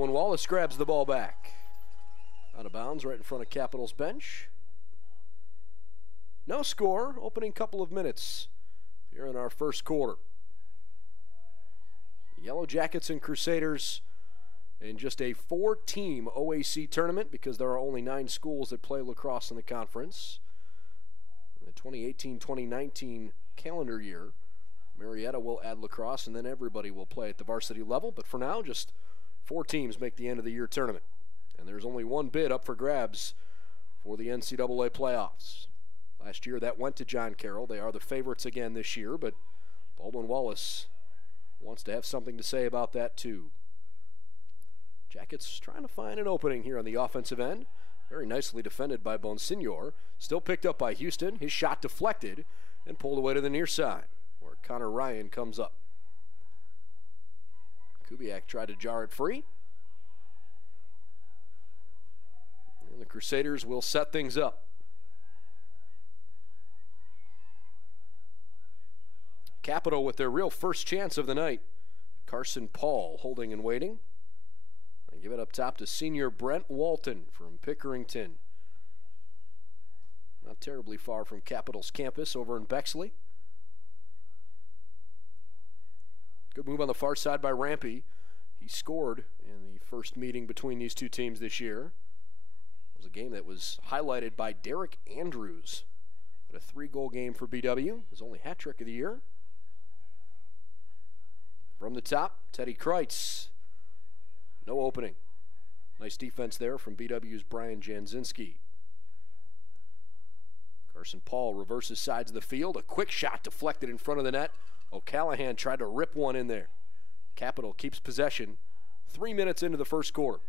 Baldwin Wallace grabs the ball back. Out of bounds right in front of Capital's bench. No score, opening couple of minutes here in our first quarter. Yellow Jackets and Crusaders in just a 4-team OAC tournament because there are only 9 schools that play lacrosse in the conference. In the 2018-2019 calendar year, Marietta will add lacrosse and then everybody will play at the varsity level. But for now, just 4 teams make the end of the year tournament. And there's only one bid up for grabs for the NCAA playoffs. Last year that went to John Carroll. They are the favorites again this year, but Baldwin Wallace wants to have something to say about that too. Jackets trying to find an opening here on the offensive end. Very nicely defended by Bonsignor. Still picked up by Houston. His shot deflected and pulled away to the near side where Connor Ryan comes up. Kubiak tried to jar it free. And the Crusaders will set things up. Capital with their real first chance of the night. Carson Paul holding and waiting. They give it up top to senior Brent Walton from Pickerington. Not terribly far from Capital's campus over in Bexley. Good move on the far side by Rampy. He scored in the first meeting between these two teams this year. It was a game that was highlighted by Derek Andrews. At a 3-goal game for BW. His only hat trick of the year. From the top, Teddy Kreitz. No opening. Nice defense there from BW's Brian Janzinski. Carson Paul reverses sides of the field. A quick shot deflected in front of the net. O'Callahan tried to rip one in there. Capital keeps possession 3 minutes into the first quarter.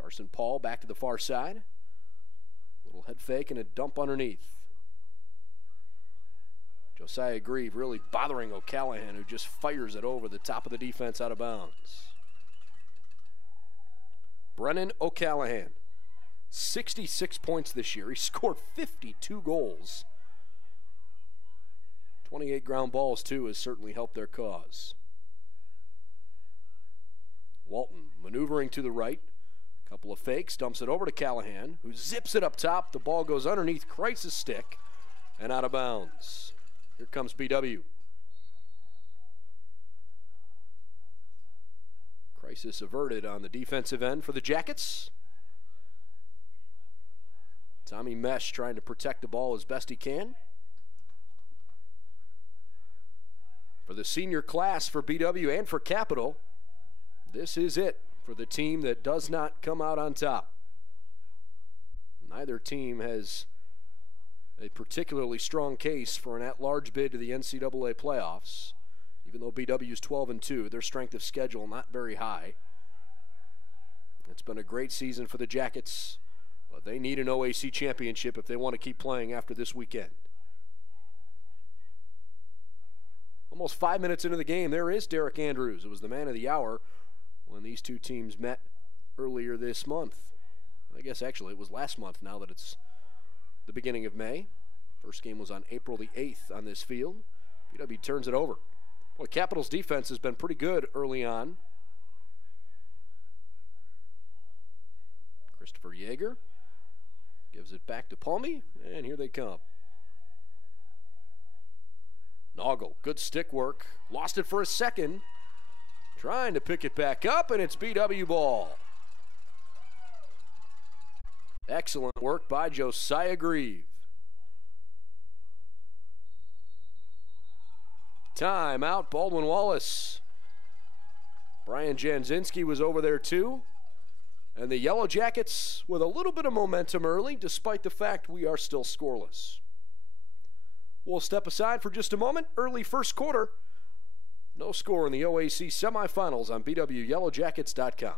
Carson Paul back to the far side. Little head fake and a dump underneath. Josiah Grieve really bothering O'Callahan, who just fires it over the top of the defense out of bounds. Brennan O'Callahan, 66 points this year. He scored 52 goals. 28 ground balls, too, has certainly helped their cause. Walton maneuvering to the right. Couple of fakes, dumps it over to Callahan, who zips it up top. The ball goes underneath Kreis's stick and out of bounds. Here comes BW. Crisis averted on the defensive end for the Jackets. Tommy Mesh trying to protect the ball as best he can. For the senior class for BW and for Capital, this is it for the team that does not come out on top. Neither team has a particularly strong case for an at-large bid to the NCAA playoffs. Even though BW's 12-2, their strength of schedule not very high. It's been a great season for the Jackets, but they need an OAC championship if they want to keep playing after this weekend. Almost 5 minutes into the game, there is Derek Andrews. It was the man of the hour when these two teams met earlier this month. I guess actually it was last month now that it's the beginning of May. First game was on April the 8th on this field. BW turns it over. Boy, Capital's defense has been pretty good early on. Christopher Yeager gives it back to Palmy, and here they come. Noggle, good stick work. Lost it for a second. Trying to pick it back up, and it's BW ball. Excellent work by Josiah Grieve. Timeout, Baldwin Wallace. Brian Janzinski was over there too. And the Yellow Jackets with a little bit of momentum early, despite the fact we are still scoreless. We'll step aside for just a moment. Early first quarter. No score in the OAC semifinals on BWYellowJackets.com.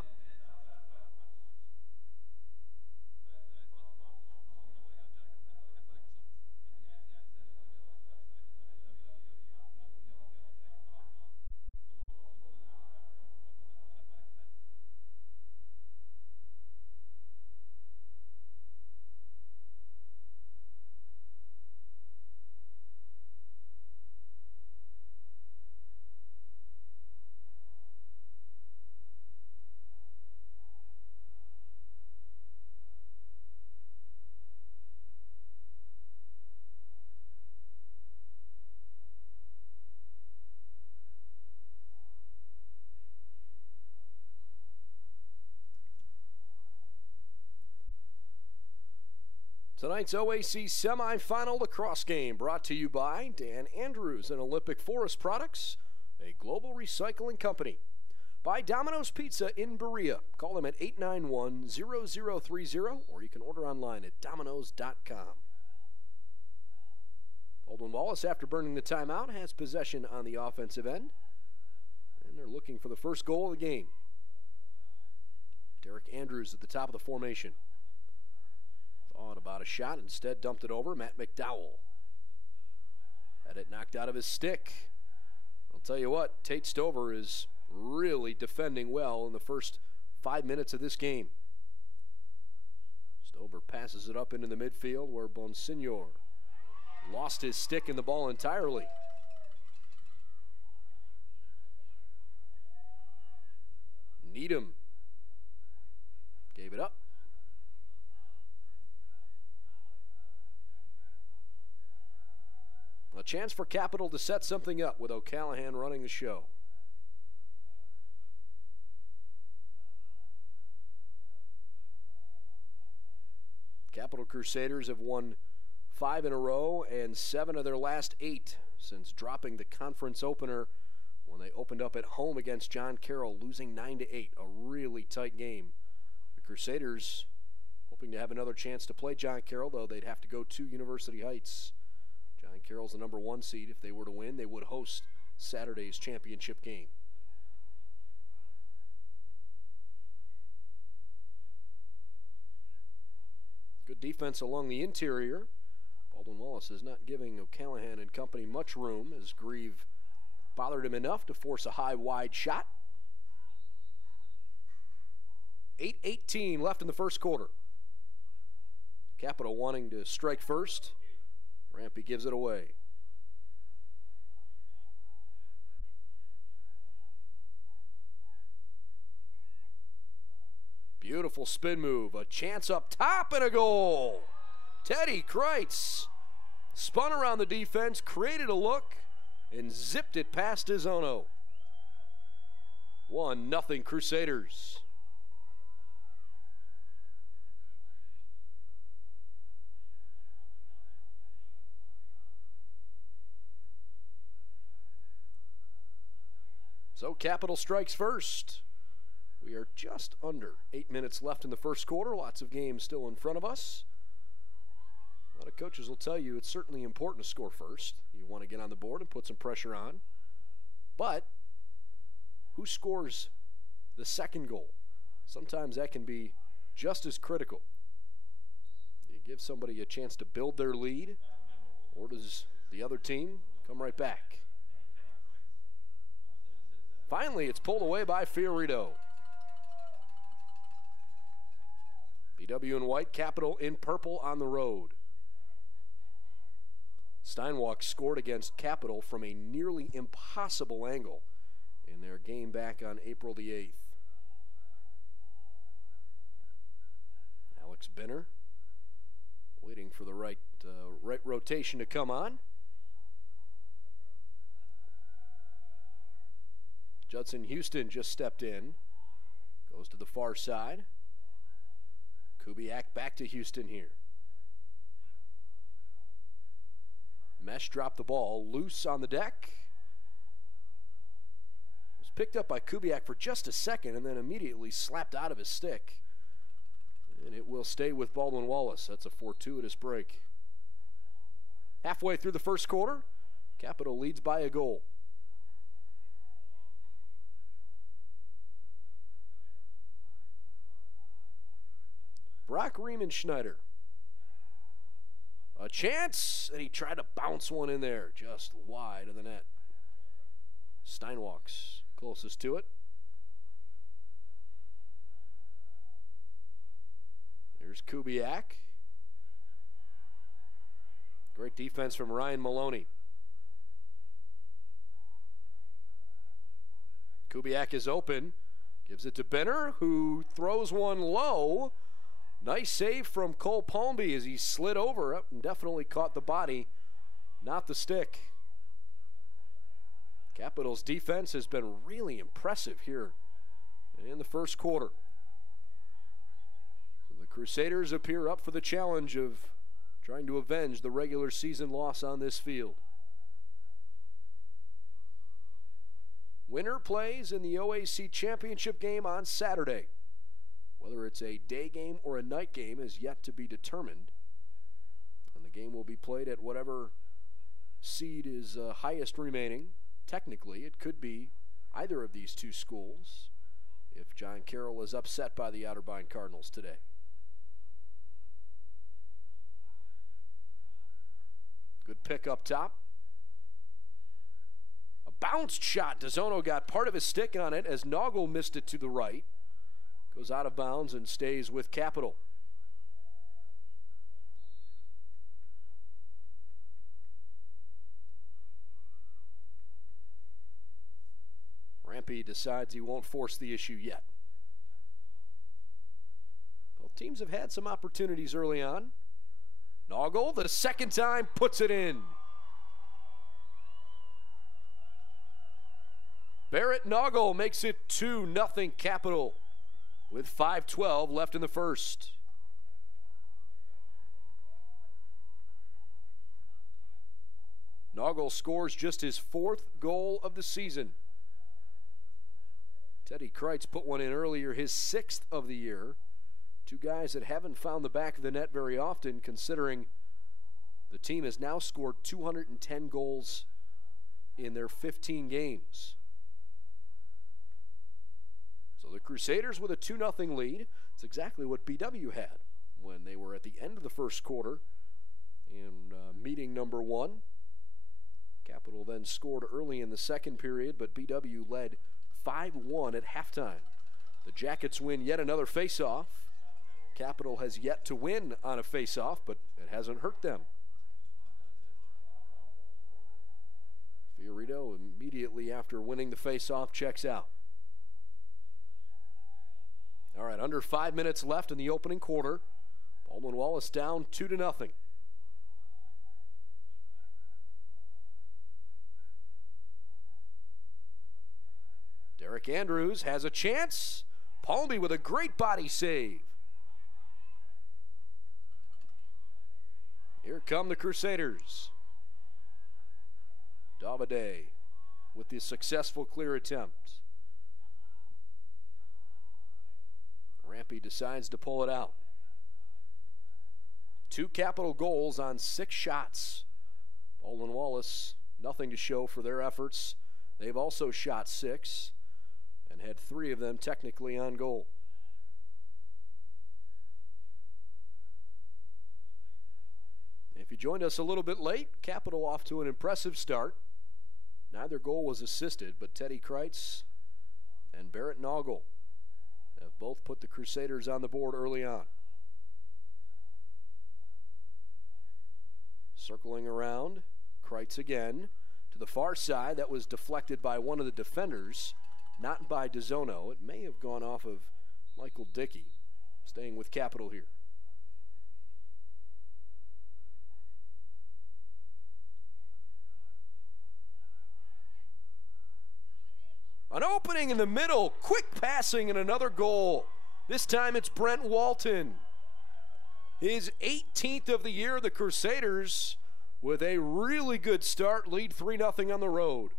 Tonight's OAC semifinal lacrosse game brought to you by Dan Andrews and Olympic Forest Products, a global recycling company. By Domino's Pizza in Berea. Call them at 891-0030 or you can order online at domino's.com. Baldwin Wallace, after burning the timeout, has possession on the offensive end. And they're looking for the first goal of the game. Derek Andrews at the top of the formation. Thought about a shot, instead dumped it over. Matt McDowell had it knocked out of his stick. I'll tell you what, Tate Stover is really defending well in the first 5 minutes of this game. Stover passes it up into the midfield where Bonsignor lost his stick in the ball entirely. Needham gave it up. A chance for Capital to set something up with O'Callahan running the show. Capital Crusaders have won 5 in a row and 7 of their last 8 since dropping the conference opener when they opened up at home against John Carroll, losing 9-8. A really tight game. The Crusaders hoping to have another chance to play John Carroll, though they'd have to go to University Heights. John Carroll's the number 1 seed. If they were to win, they would host Saturday's championship game. Good defense along the interior. Baldwin Wallace is not giving O'Callahan and company much room as Grieve bothered him enough to force a high, wide shot. 8:18 left in the first quarter. Capital wanting to strike first. Rampy gives it away. Beautiful spin move, a chance up top and a goal. Teddy Kreitz spun around the defense, created a look, and zipped it past his Ono. 1-0 Crusaders. So Capital strikes first. We are just under 8 minutes left in the first quarter. Lots of games still in front of us. A lot of coaches will tell you it's certainly important to score first. You want to get on the board and put some pressure on. But who scores the second goal? Sometimes that can be just as critical. Do you give somebody a chance to build their lead, or does the other team come right back? Finally, it's pulled away by Fiorito. BW in white, Capital in purple on the road. Steinwalk scored against Capital from a nearly impossible angle in their game back on April the 8th. Alex Benner waiting for the right rotation to come on. Judson Houston just stepped in. Goes to the far side. Kubiak back to Houston here. Mesh dropped the ball loose on the deck. It was picked up by Kubiak for just a second and then immediately slapped out of his stick. And it will stay with Baldwin Wallace. That's a fortuitous break. Halfway through the first quarter, Capital leads by a goal. Brock Riemenschneider. A chance, and he tried to bounce one in there, just wide of the net. Steinwalk's closest to it. There's Kubiak. Great defense from Ryan Maloney. Kubiak is open, gives it to Benner, who throws one low. Nice save from Cole Palmby as he slid over up and definitely caught the body, not the stick. Capital's defense has been really impressive here in the first quarter. So the Crusaders appear up for the challenge of trying to avenge the regular season loss on this field. Winner plays in the OAC championship game on Saturday. Whether it's a day game or a night game is yet to be determined. And the game will be played at whatever seed is highest remaining. Technically, it could be either of these two schools if John Carroll is upset by the Otterbein Cardinals today. Good pick up top. A bounced shot. DeZono got part of his stick on it as Noggle missed it to the right. Goes out of bounds and stays with Capital. Rampy decides he won't force the issue yet. Both teams have had some opportunities early on. Noggle, the second time, puts it in. Barrett Noggle makes it 2-0 Capital with 5:12 left in the first. Noggle scores just his 4th goal of the season. Teddy Kreitz put one in earlier, his 6th of the year. Two guys that haven't found the back of the net very often, considering the team has now scored 210 goals in their 15 games. So the Crusaders with a 2-0 lead. It's exactly what BW had when they were at the end of the first quarter in meeting number 1. Capital then scored early in the second period, but BW led 5-1 at halftime. The Jackets win yet another face-off. Capital has yet to win on a face-off, but it hasn't hurt them. Fiorito immediately after winning the face-off checks out. All right, under 5 minutes left in the opening quarter. Baldwin Wallace down 2-0. Derek Andrews has a chance. Palmy with a great body save. Here come the Crusaders. Davide with the successful clear attempt. Rampy decides to pull it out. 2 Capital goals on 6 shots. Baldwin Wallace, nothing to show for their efforts. They've also shot 6 and had 3 of them technically on goal. If you joined us a little bit late, Capital off to an impressive start. Neither goal was assisted, but Teddy Kreitz and Barrett Noggle have both put the Crusaders on the board early on. Circling around, Kreitz again to the far side. That was deflected by one of the defenders, not by DeZono. It may have gone off of Michael Dickey. Staying with Capital here. An opening in the middle, quick passing and another goal. This time it's Brent Walton. His 18th of the year, the Crusaders with a really good start, lead 3-0 on the road.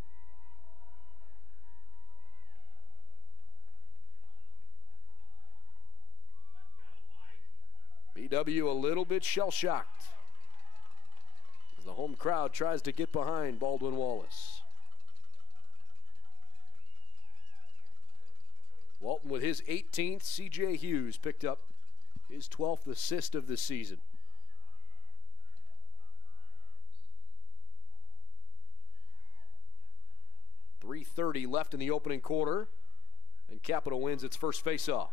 BW a little bit shell-shocked as the home crowd tries to get behind Baldwin Wallace. Walton with his 18th. C.J. Hughes picked up his 12th assist of the season. .330 left in the opening quarter, and Capital wins its first faceoff.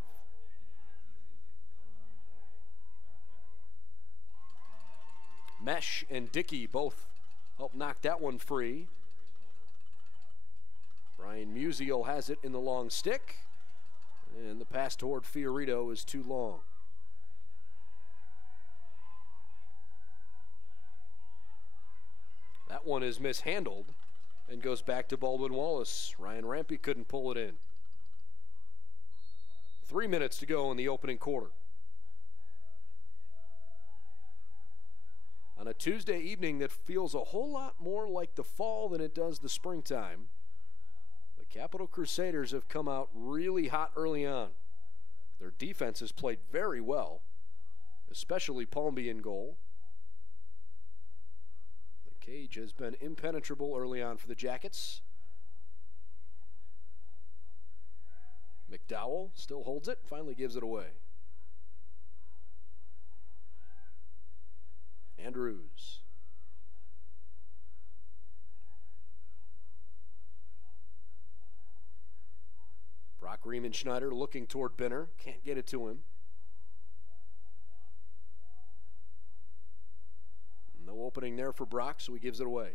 Mesh and Dickey both helped knock that one free. Brian Musial has it in the long stick. And the pass toward Fiorito is too long. That one is mishandled and goes back to Baldwin Wallace. Ryan Rampy couldn't pull it in. 3 minutes to go in the opening quarter. On a Tuesday evening that feels a whole lot more like the fall than it does the springtime, the Capital Crusaders have come out really hot early on. Their defense has played very well, especially Palmby in goal. The cage has been impenetrable early on for the Jackets. McDowell still holds it, finally gives it away. Andrews. Brock Riemenschneider looking toward Benner. Can't get it to him. No opening there for Brock, so he gives it away.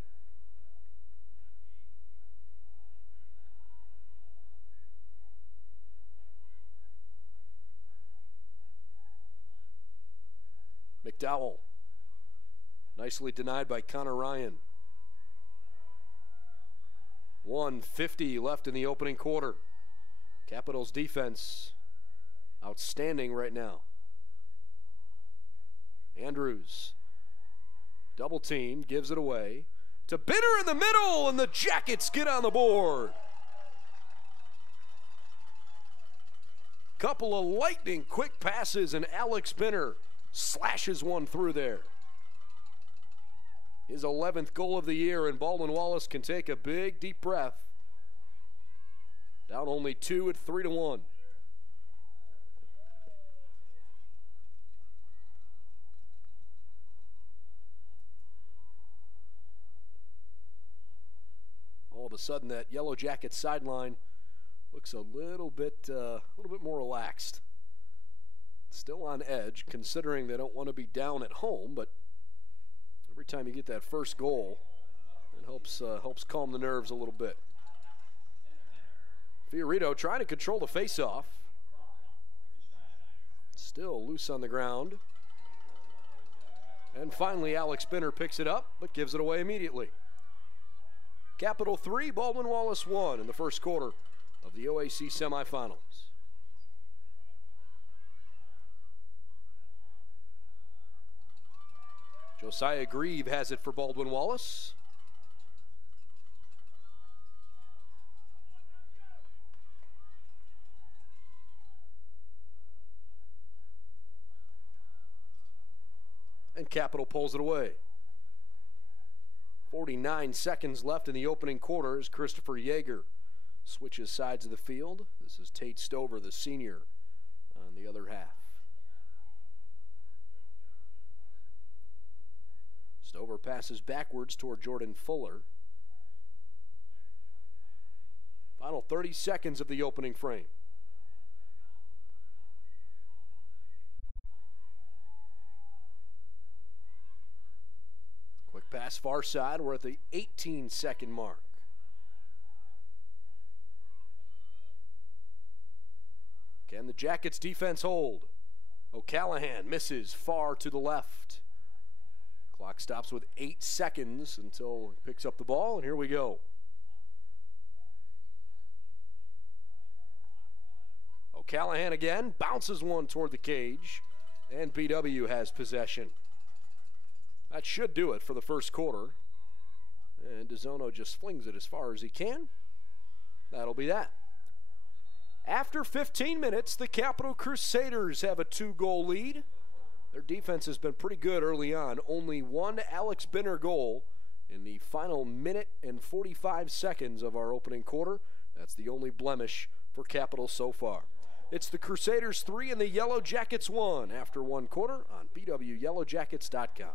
McDowell. Nicely denied by Connor Ryan. 1:50 left in the opening quarter. Capitals defense outstanding right now. Andrews. Double team, gives it away to Benner in the middle, and the Jackets get on the board. Couple of lightning quick passes, and Alex Benner slashes one through there. His 11th goal of the year, and Baldwin Wallace can take a big, deep breath. Down only 2 at 3-1. All of a sudden, that Yellow Jacket sideline looks a little bit more relaxed. Still on edge, considering they don't want to be down at home, but every time you get that first goal, it helps calm the nerves a little bit. Fiorito trying to control the faceoff. Still loose on the ground. And finally, Alex Benner picks it up, but gives it away immediately. Capital 3, Baldwin Wallace 1 in the first quarter of the OAC semifinals. Josiah Grieve has it for Baldwin Wallace. And Capital pulls it away. 49 seconds left in the opening quarter as Christopher Yeager switches sides of the field. This is Tate Stover, the senior, on the other half. Stover passes backwards toward Jordan Fuller. Final 30 seconds of the opening frame. Quick pass far side. We're at the 18-second mark. Can the Jackets defense hold? O'Callahan misses far to the left. Clock stops with 8 seconds until he picks up the ball, and here we go. O'Callahan again, bounces one toward the cage, and BW has possession. That should do it for the first quarter. And DeZono just flings it as far as he can. That'll be that. After 15 minutes, the Capital Crusaders have a 2-goal lead. Their defense has been pretty good early on. Only one Alex Benner goal in the final minute and 45 seconds of our opening quarter. That's the only blemish for Capital so far. It's the Crusaders 3 and the Yellow Jackets 1 after one quarter on BWYellowJackets.com.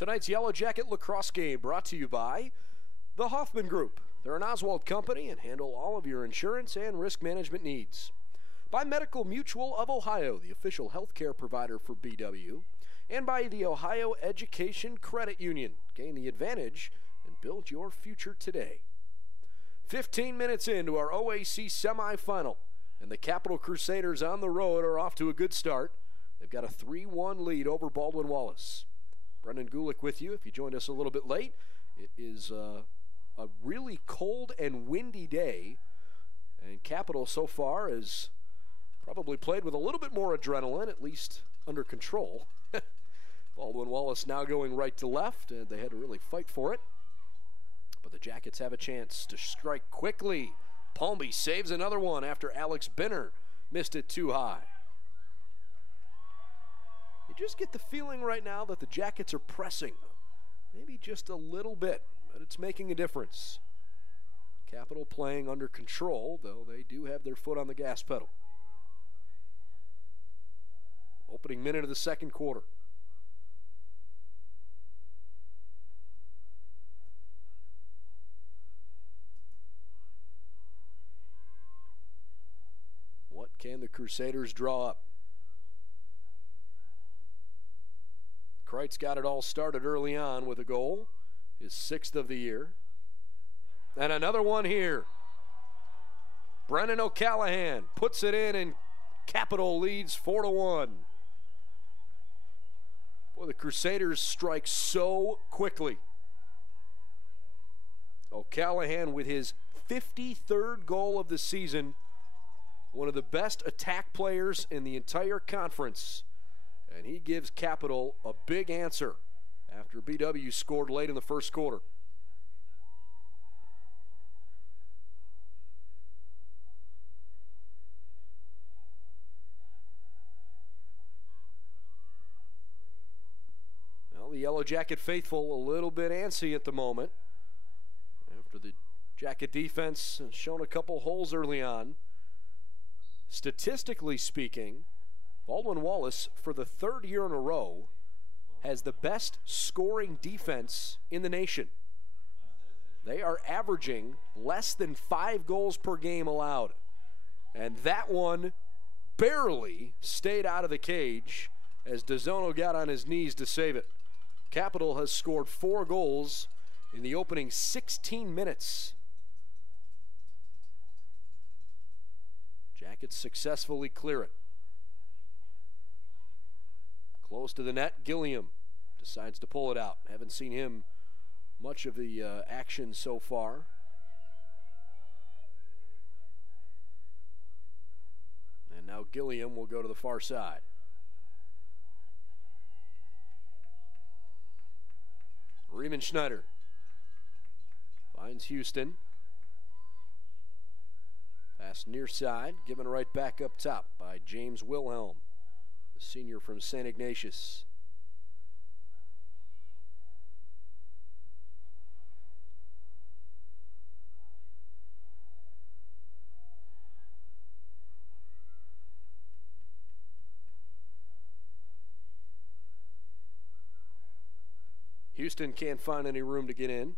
Tonight's Yellow Jacket lacrosse game brought to you by the Hoffman Group. They're an Oswald company and handle all of your insurance and risk management needs. By Medical Mutual of Ohio, the official healthcare provider for BW. And by the Ohio Education Credit Union. Gain the advantage and build your future today. 15 minutes into our OAC semifinal, and the Capital Crusaders on the road are off to a good start. They've got a 3-1 lead over Baldwin Wallace. Brendan Gulick with you if you joined us a little bit late. It is a really cold and windy day, and Capital so far has probably played with a little bit more adrenaline, at least under control. Baldwin Wallace now going right to left, and they had to really fight for it. But the Jackets have a chance to strike quickly. Palmy saves another one after Alex Binner missed it too high. You just get the feeling right now that the Jackets are pressing. Maybe just a little bit, but it's making a difference. Capital playing under control, though they do have their foot on the gas pedal. Opening minute of the second quarter. What can the Crusaders draw up? Kreitz got it all started early on with a goal, his 6th of the year. And another one here. Brennan O'Callahan puts it in, and Capital leads 4-1. Boy, the Crusaders strike so quickly. O'Callahan with his 53rd goal of the season. One of the best attack players in the entire conference. And he gives Capital a big answer after BW scored late in the first quarter. Well, the Yellow Jacket faithful a little bit antsy at the moment after the Jacket defense has shown a couple holes early on. Statistically speaking, Baldwin Wallace, for the 3rd year in a row, has the best scoring defense in the nation. They are averaging less than 5 goals per game allowed. And that one barely stayed out of the cage as DeZono got on his knees to save it. Capital has scored 4 goals in the opening 16 minutes. Jackets successfully clear it. Close to the net, Gilliam decides to pull it out. Haven't seen him much of the action so far. And now Gilliam will go to the far side. Riemenschneider finds Houston. Pass near side, given right back up top by James Wilhelm, the senior from St. Ignatius. Houston can't find any room to get in.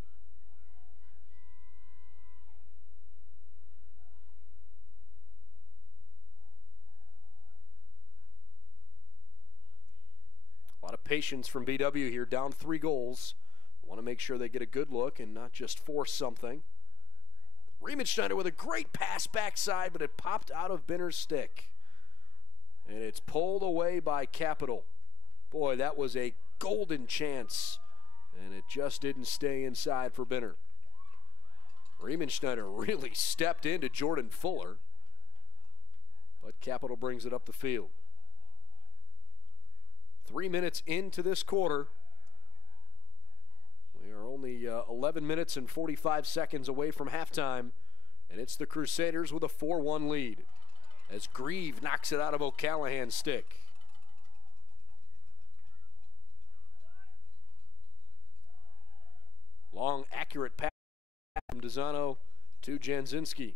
A lot of patience from BW here, down 3 goals. Want to make sure they get a good look and not just force something. Riemenschneider with a great pass backside, but it popped out of Binner's stick. And it's pulled away by Capital. Boy, that was a golden chance, and it just didn't stay inside for Binner. Riemenschneider really stepped into Jordan Fuller, but Capital brings it up the field. 3 minutes into this quarter. We are only 11 minutes and 45 seconds away from halftime, and it's the Crusaders with a 4-1 lead as Grieve knocks it out of O'Callahan's stick. Long, accurate pass from DeZono to Janzinski.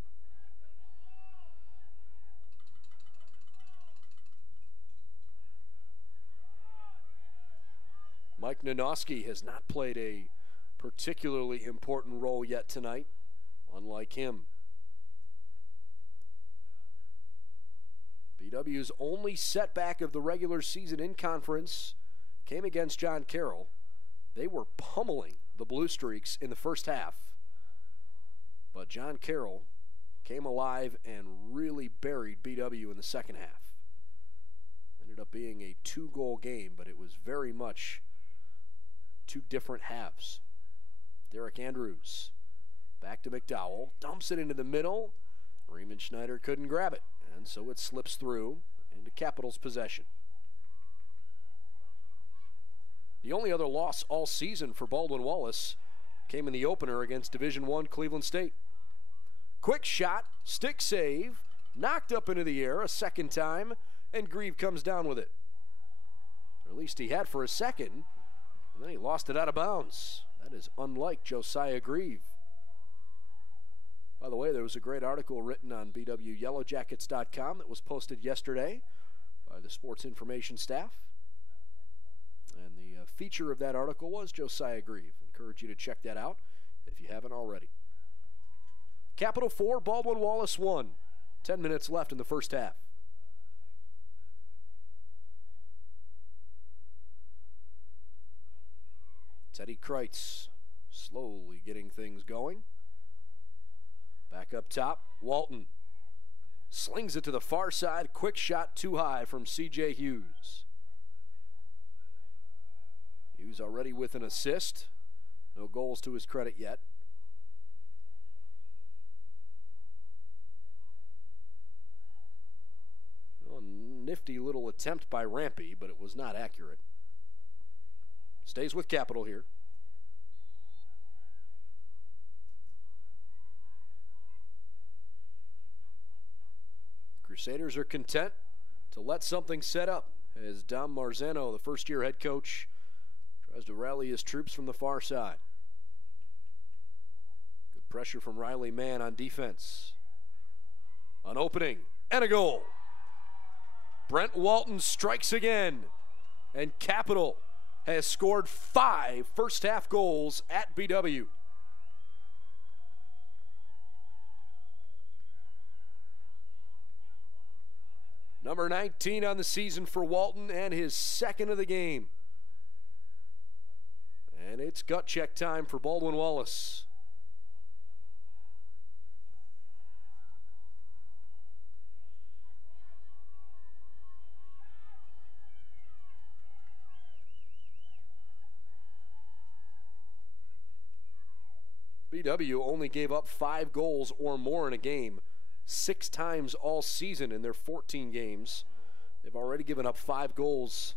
Mike Nanoski has not played a particularly important role yet tonight, unlike him. BW's only setback of the regular season in conference came against John Carroll. They were pummeling the Blue Streaks in the first half, but John Carroll came alive and really buried BW in the second half. Ended up being a 2-goal game, but it was very much two different halves. Derek Andrews back to McDowell, dumps it into the middle. Riemann Schneider couldn't grab it, and so it slips through into Capital's possession. The only other loss all season for Baldwin Wallace came in the opener against Division I Cleveland State. Quick shot, stick save, knocked up into the air a second time, and Grieve comes down with it. Or at least he had for a second, and then he lost it out of bounds. That is unlike Josiah Grieve. By the way, there was a great article written on BWYellowJackets.com that was posted yesterday by the sports information staff. And the feature of that article was Josiah Grieve. Encourage you to check that out if you haven't already. Capital 4, Baldwin Wallace 1. 10 minutes left in the first half. Teddy Kreitz slowly getting things going. Back up top, Walton slings it to the far side. Quick shot too high from C.J. Hughes. Hughes already with an assist. No goals to his credit yet. Well, nifty little attempt by Rampy, but it was not accurate. Stays with Capital here. Crusaders are content to let something set up as Dom Marzano, the first-year head coach, tries to rally his troops from the far side. Good pressure from Riley Mann on defense. An opening and a goal. Brent Walton strikes again, and Capital has scored 5 first-half goals at BW. Number 19 on the season for Walton and his second of the game. And it's gut check time for Baldwin Wallace. BW only gave up 5 goals or more in a game 6 times all season in their 14 games. They've already given up 5 goals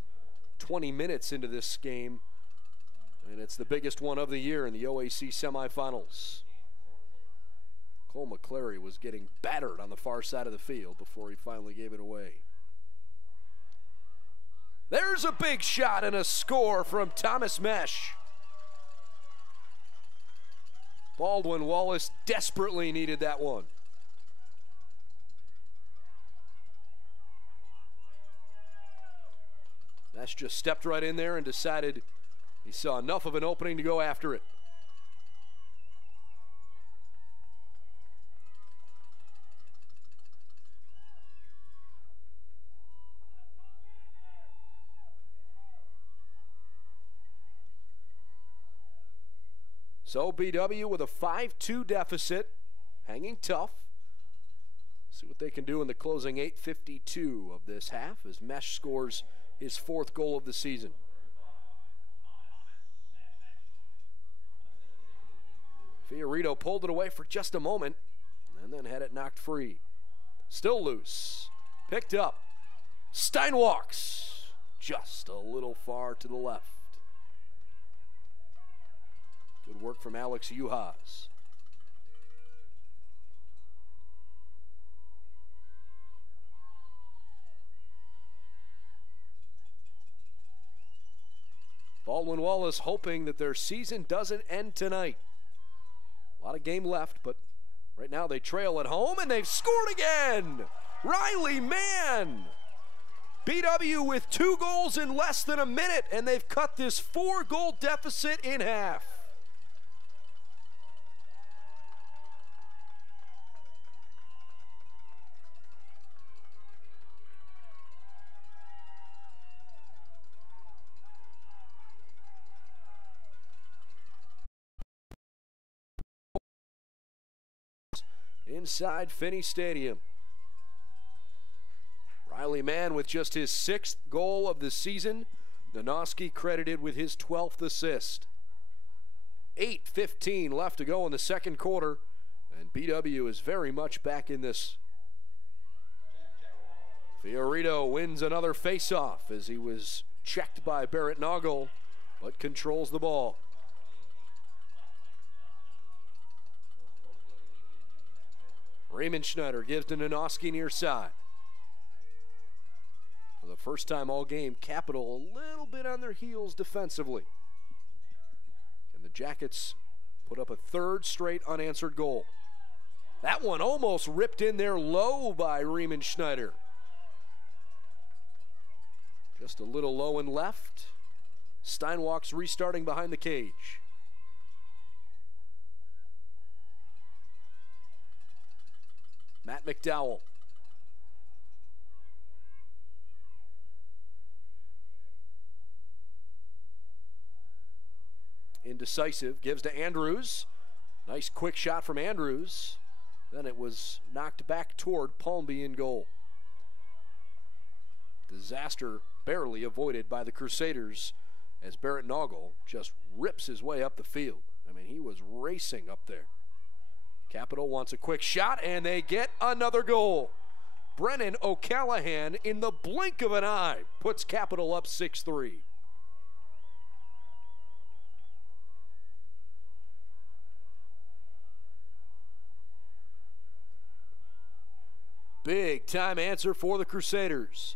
20 minutes into this game, and it's the biggest one of the year in the OAC semifinals. Cole McClary was getting battered on the far side of the field before he finally gave it away. There's a big shot and a score from Thomas Mesh. Baldwin Wallace desperately needed that one. Mesh just stepped right in there and decided he saw enough of an opening to go after it. So BW with a 5-2 deficit, hanging tough. See what they can do in the closing 8:52 of this half as Mesh scores his 4th goal of the season. Fiorito pulled it away for just a moment and then had it knocked free. Still loose. Picked up. Stein walks just a little far to the left. Good work from Alex Uhas. Baldwin Wallace hoping that their season doesn't end tonight. A lot of game left, but right now they trail at home, and they've scored again. Riley Mann. BW with 2 goals in less than a minute, and they've cut this 4-goal deficit in half. Inside Finnie Stadium. Riley Mann with just his 6th goal of the season. Nanoski credited with his 12th assist. 8:15 left to go in the second quarter, and BW is very much back in this. Fiorito wins another face-off as he was checked by Barrett Noggle, but controls the ball. Riemenschneider gives to Nanoski near side. For the first time all game, Capital a little bit on their heels defensively. And the Jackets put up a 3rd straight unanswered goal. That one almost ripped in there low by Riemenschneider. Just a little low and left. Steinwalk's restarting behind the cage. Matt McDowell. Indecisive, gives to Andrews. Nice quick shot from Andrews. Then it was knocked back toward Palmby in goal. Disaster barely avoided by the Crusaders as Barrett Noggle just rips his way up the field. I mean, he was racing up there. Capital wants a quick shot, and they get another goal. Brennan O'Callahan, in the blink of an eye, puts Capital up 6-3. Big time answer for the Crusaders.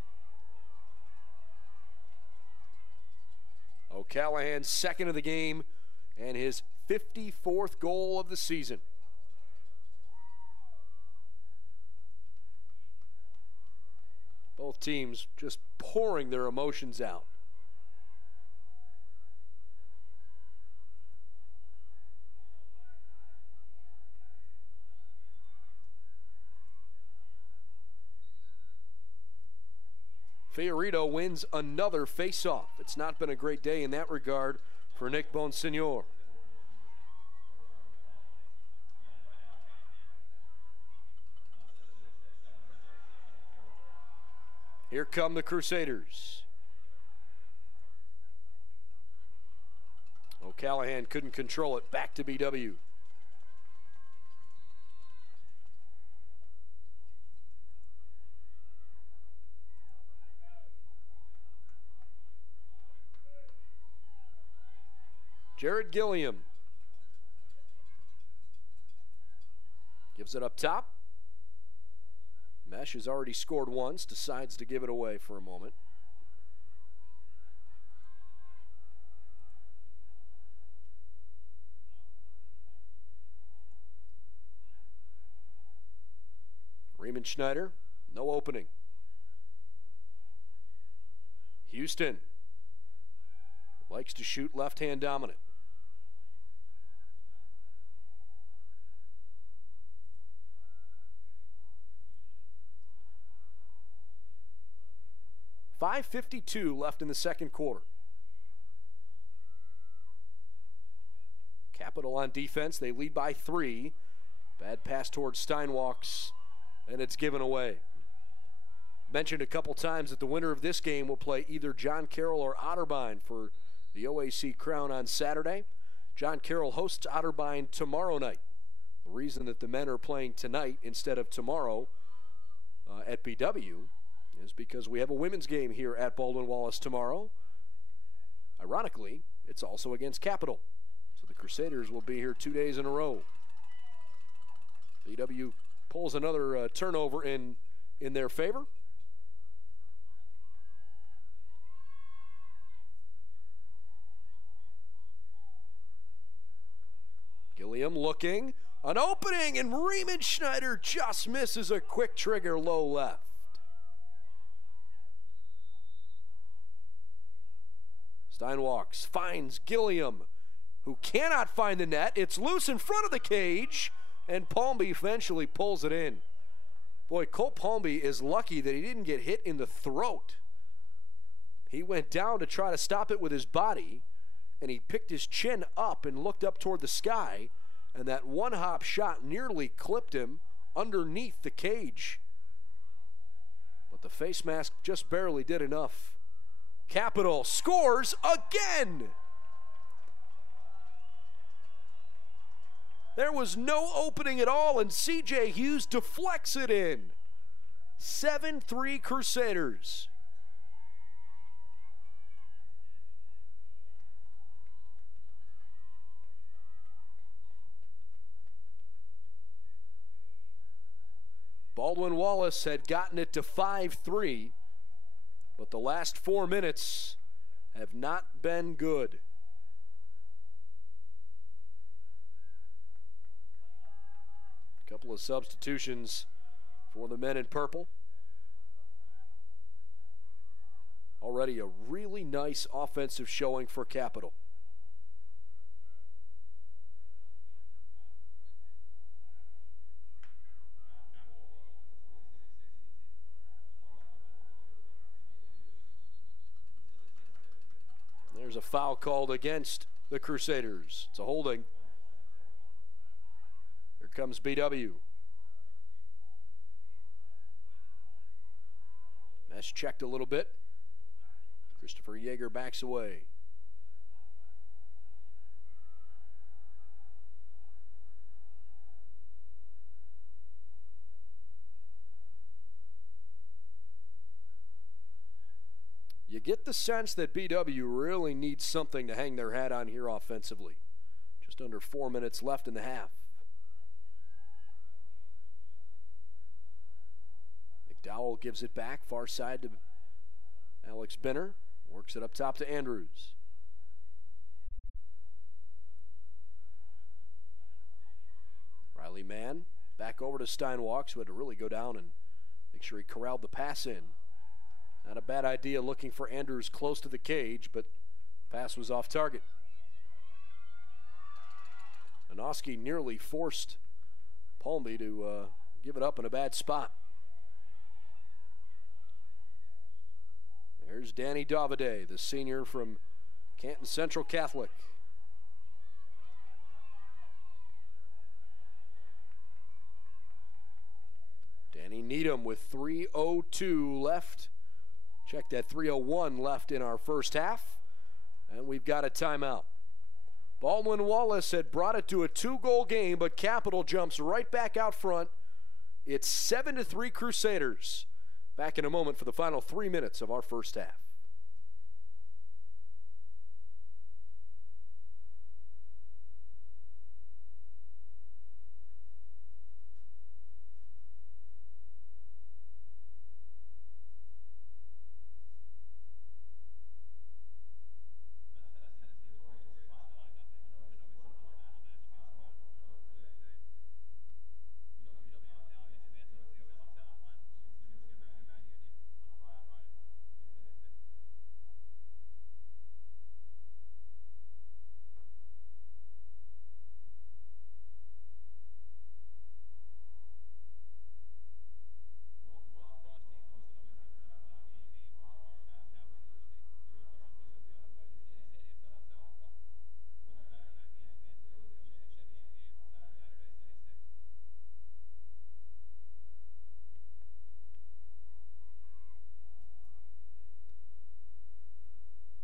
O'Callahan's 2nd of the game and his 54th goal of the season. Both teams just pouring their emotions out. Fiorito wins another face-off. It's not been a great day in that regard for Nick Bonsignor. Here come the Crusaders. O'Callahan couldn't control it. Back to BW. Jared Gilliam gives it up top. Mesh has already scored once, decides to give it away for a moment. Riemenschneider, no opening. Houston likes to shoot left-hand dominant. .552 left in the second quarter. Capital on defense, they lead by 3. Bad pass towards Steinwalks, and it's given away. Mentioned a couple times that the winner of this game will play either John Carroll or Otterbein for the OAC crown on Saturday. John Carroll hosts Otterbein tomorrow night. The reason that the men are playing tonight instead of tomorrow at BW is because we have a women's game here at Baldwin Wallace tomorrow. Ironically, it's also against Capital. So the Crusaders will be here 2 days in a row. BW pulls another turnover in their favor. Gilliam looking, an opening, and Riemenschneider just misses a quick trigger low left. Steinwalks finds Gilliam, who cannot find the net. It's loose in front of the cage, and Palmby eventually pulls it in. Boy, Colt Palmby is lucky that he didn't get hit in the throat. He went down to try to stop it with his body, and he picked his chin up and looked up toward the sky, and that one-hop shot nearly clipped him underneath the cage. But the face mask just barely did enough. Capital scores again! There was no opening at all, and C.J. Hughes deflects it in. 7-3 Crusaders. Baldwin Wallace had gotten it to 5-3, but the last 4 minutes have not been good. Couple of substitutions for the men in purple. Already a really nice offensive showing for Capital. There's a foul called against the Crusaders. It's a holding. Here comes BW. Mesh checked a little bit. Christopher Yeager backs away. You get the sense that BW really needs something to hang their hat on here offensively. Just under 4 minutes left in the half. McDowell gives it back, far side to Alex Benner. Works it up top to Andrews. Riley Mann back over to Steinwalks, who had to really go down and make sure he corralled the pass in. Not a bad idea looking for Andrews close to the cage, but pass was off target. Anoski nearly forced Palmby to give it up in a bad spot. There's Danny Davide, the senior from Canton Central Catholic. Danny Needham with 3:02 left. Check that, 3:01 left in our first half. And we've got a timeout. Baldwin Wallace had brought it to a 2-goal game, but Capital jumps right back out front. It's 7-3 Crusaders. Back in a moment for the final 3 minutes of our first half.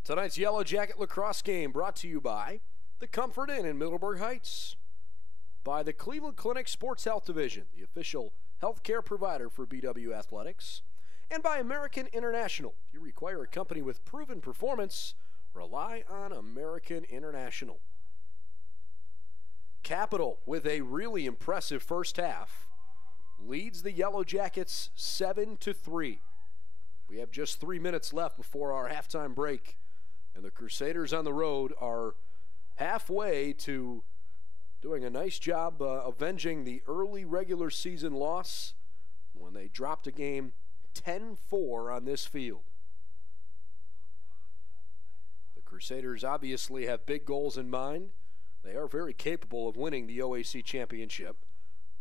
Tonight's Yellow Jacket lacrosse game brought to you by the Comfort Inn in Middleburg Heights, by the Cleveland Clinic Sports Health Division, the official healthcare provider for BW Athletics, and by American International. If you require a company with proven performance, rely on American International. Capital, with a really impressive first half, leads the Yellow Jackets 7-3. We have just 3 minutes left before our halftime break, and the Crusaders on the road are halfway to doing a nice job avenging the early regular season loss when they dropped a game 10-4 on this field. The Crusaders obviously have big goals in mind. They are very capable of winning the OAC championship,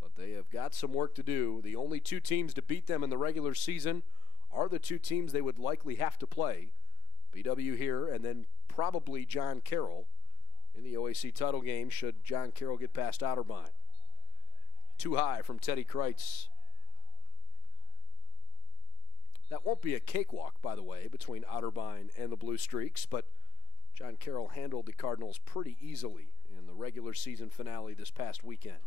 but they have got some work to do. The only two teams to beat them in the regular season are the two teams they would likely have to play. BW here, and then probably John Carroll in the OAC title game should John Carroll get past Otterbein. Too high from Teddy Kreitz. That won't be a cakewalk, by the way, between Otterbein and the Blue Streaks, but John Carroll handled the Cardinals pretty easily in the regular season finale this past weekend.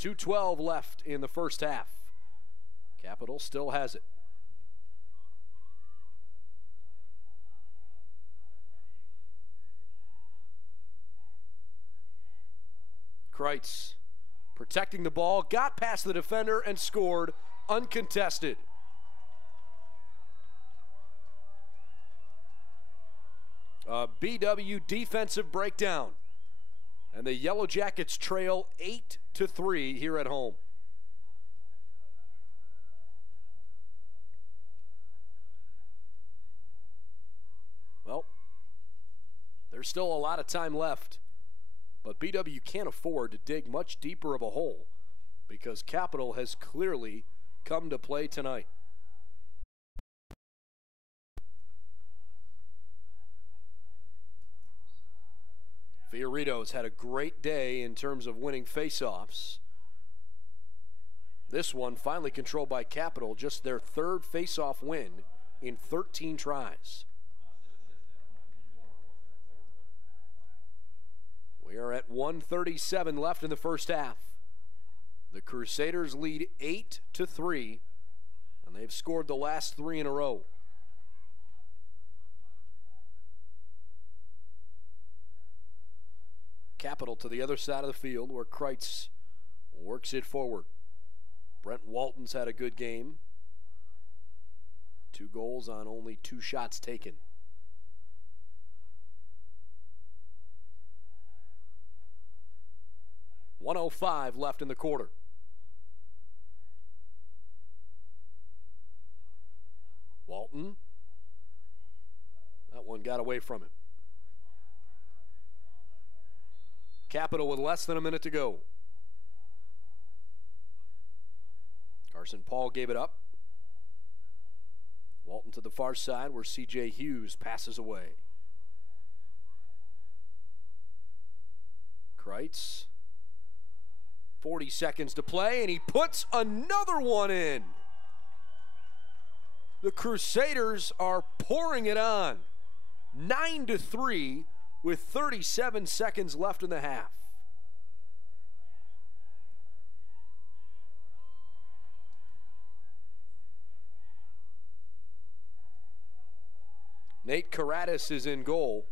2:12 left in the first half. Capital still has it. Kreitz protecting the ball, got past the defender and scored uncontested. A BW defensive breakdown, and the Yellow Jackets trail 8-3 here at home. Well, there's still a lot of time left, but BW can't afford to dig much deeper of a hole because Capital has clearly come to play tonight. Fiorito's had a great day in terms of winning faceoffs. This one finally controlled by Capital, just their third faceoff win in 13 tries. We are at 1:37 left in the first half. The Crusaders lead 8-3, and they've scored the last 3 in a row. Capital to the other side of the field where Kreitz works it forward. Brent Walton's had a good game. 2 goals on only 2 shots taken. .105 left in the quarter. Walton. That one got away from him. Capital with less than a minute to go. Carson Paul gave it up. Walton to the far side where C.J. Hughes passes away. Kreitz. 40 seconds to play, and he puts another one in. The Crusaders are pouring it on. 9-3 with 37 seconds left in the half. Nate Karatis is in goal.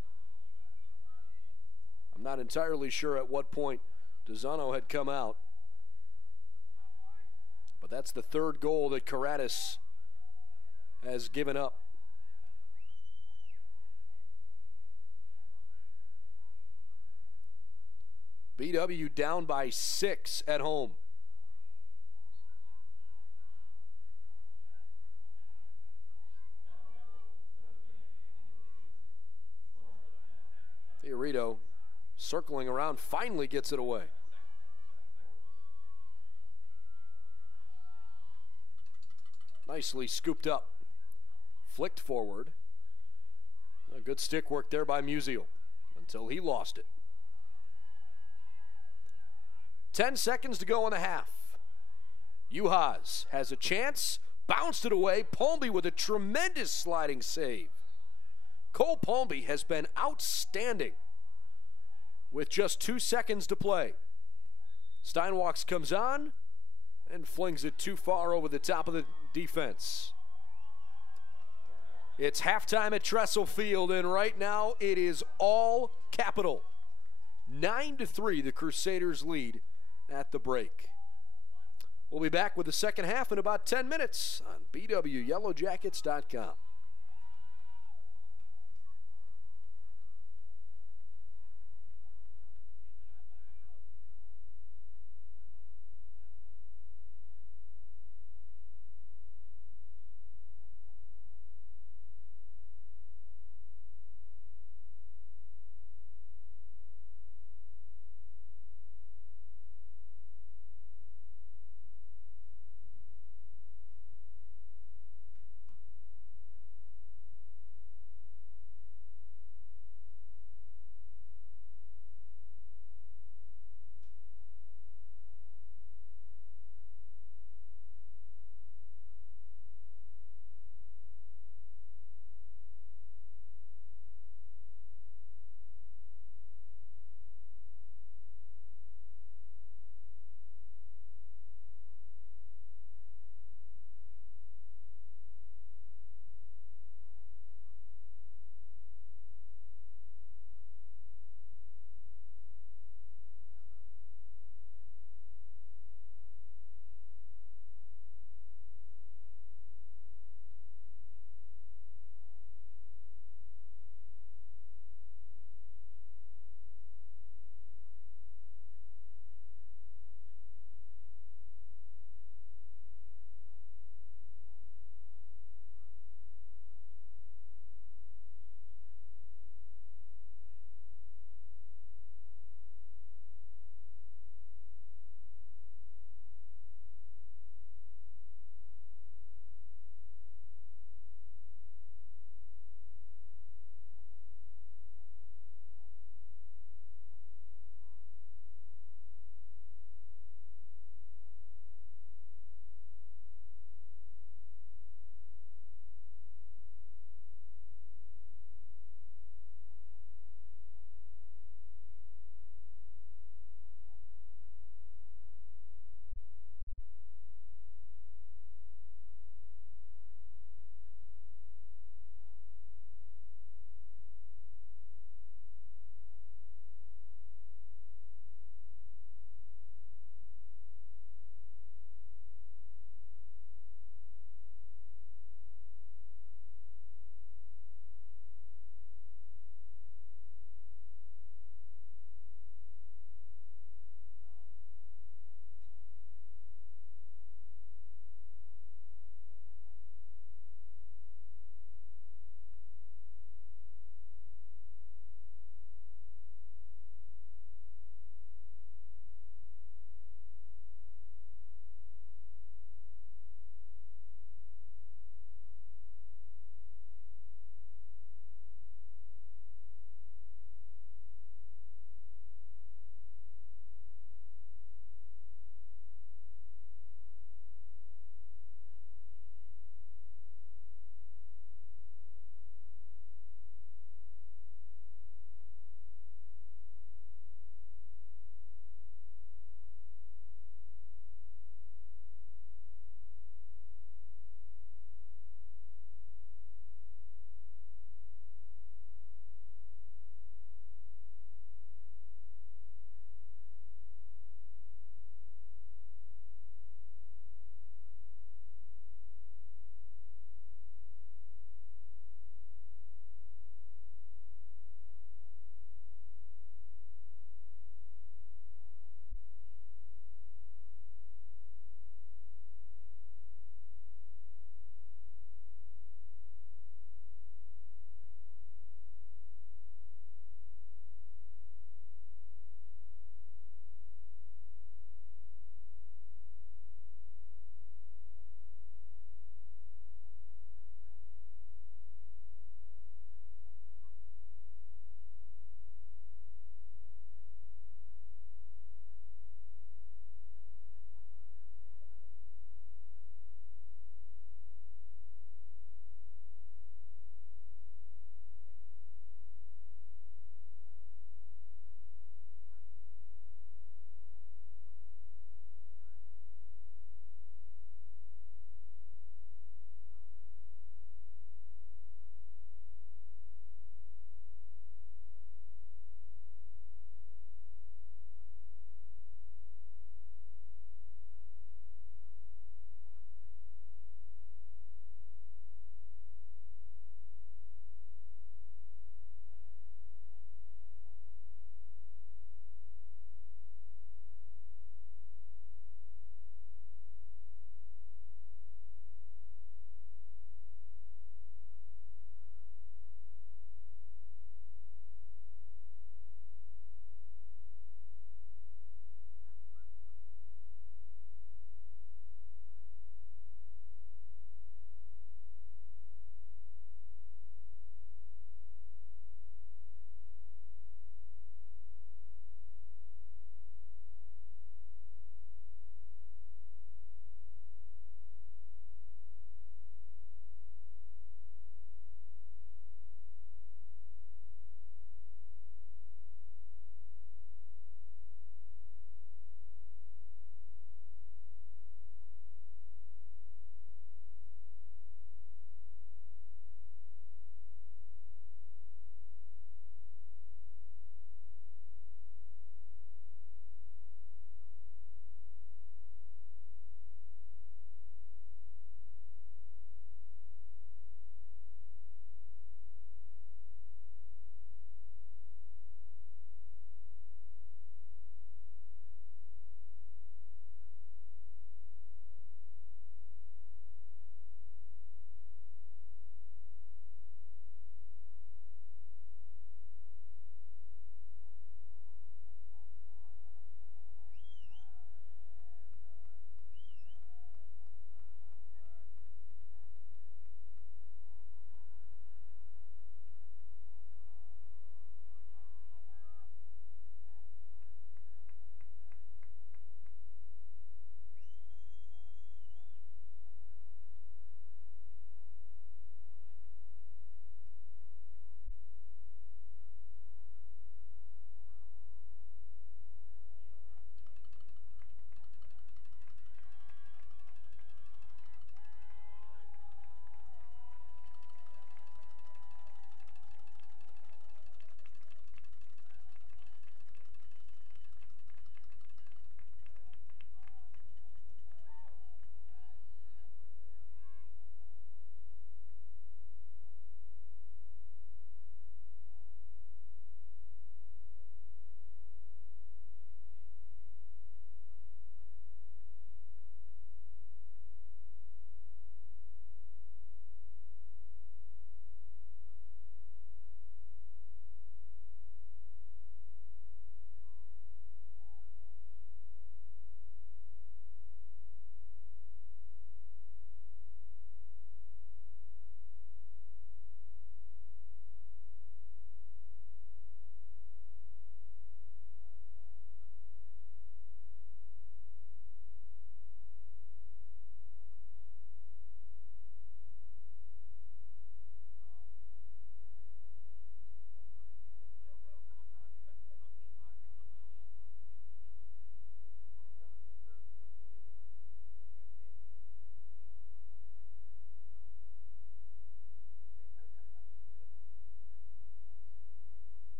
I'm not entirely sure at what point Dozano had come out, but that's the third goal that Karatis has given up. BW down by 6 at home. Fiorito circling around, finally gets it away. Nicely scooped up. Flicked forward. A good stick work there by Musial until he lost it. 10 seconds to go in the half. Juhas has a chance, bounced it away. Palmby with a tremendous sliding save. Cole Palmby has been outstanding with just 2 seconds to play. Steinwalks comes on and flings it too far over the top of the defense. It's halftime at Tressel Field, and right now it is all Capital. 9-3, the Crusaders lead at the break. We'll be back with the second half in about 10 minutes on BWYellowJackets.com.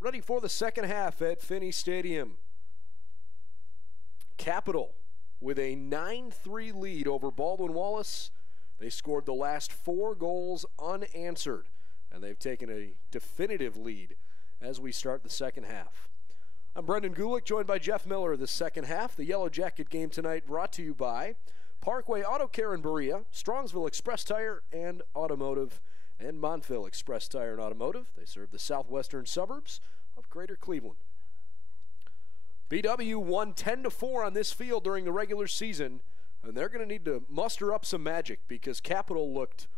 Ready for the second half at Finnie Stadium. Capital with a 9-3 lead over Baldwin Wallace. They scored the last 4 goals unanswered, and they've taken a definitive lead as we start the second half. I'm Brendan Gulick, joined by Jeff Miller. The second half, the Yellow Jacket game tonight, brought to you by Parkway Auto Care in Berea, Strongsville Express Tire and Automotive, and Montville Express Tire and Automotive. They serve the southwestern suburbs of Greater Cleveland. BW won 10-4 on this field during the regular season, and they're going to need to muster up some magic because Capital looked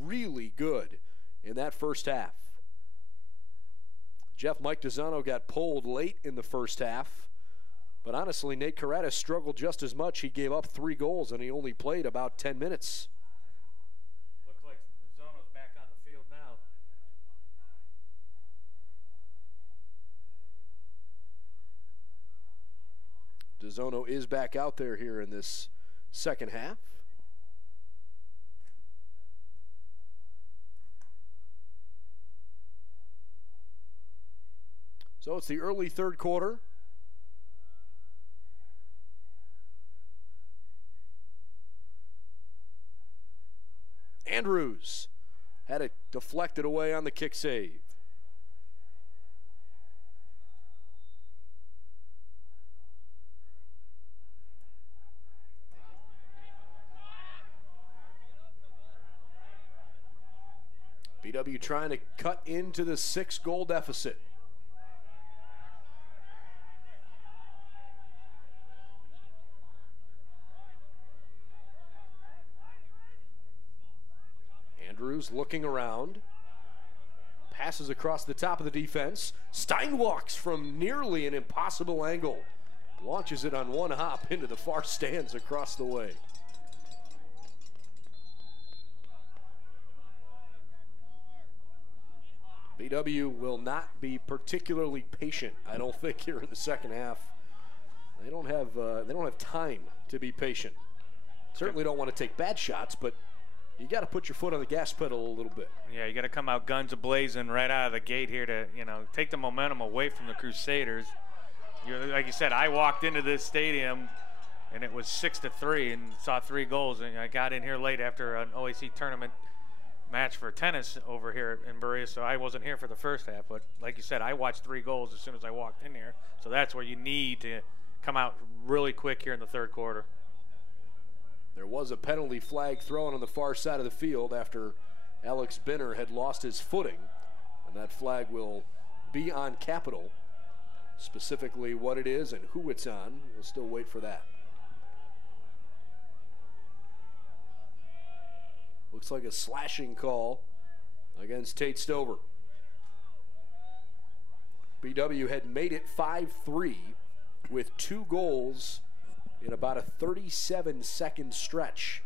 really good in that first half. Mike DeZano got pulled late in the first half, but honestly, Nate Karatis struggled just as much. He gave up 3 goals, and he only played about 10 minutes. Looks like DeZano's back on the field now. DeZano is back out there here in this second half. So it's the early third quarter. Andrews had it deflected away on the kick save. BW trying to cut into the 6-goal deficit. Andrews looking around, passes across the top of the defense. Stein walks from nearly an impossible angle, launches it on one hop into the far stands across the way. BW will not be particularly patient, I don't think, here in the second half. They don't have time to be patient. Certainly don't want to take bad shots, but you got to put your foot on the gas pedal a little bit. Yeah, you got to come out guns a-blazing right out of the gate here to, take the momentum away from the Crusaders. Like you said, I walked into this stadium and it was 6-3 and saw 3 goals, and I got in here late after an OAC tournament match for tennis over here in Berea, so I wasn't here for the first half. But like you said, I watched 3 goals as soon as I walked in here, so that's where you need to come out really quick here in the third quarter. There was a penalty flag thrown on the far side of the field after Alex Binner had lost his footing, and that flag will be on Capital. Specifically what it is and who it's on, we'll still wait for that. Looks like a slashing call against Tate Stover. BW had made it 5-3 with 2 goals in about a 37-second stretch.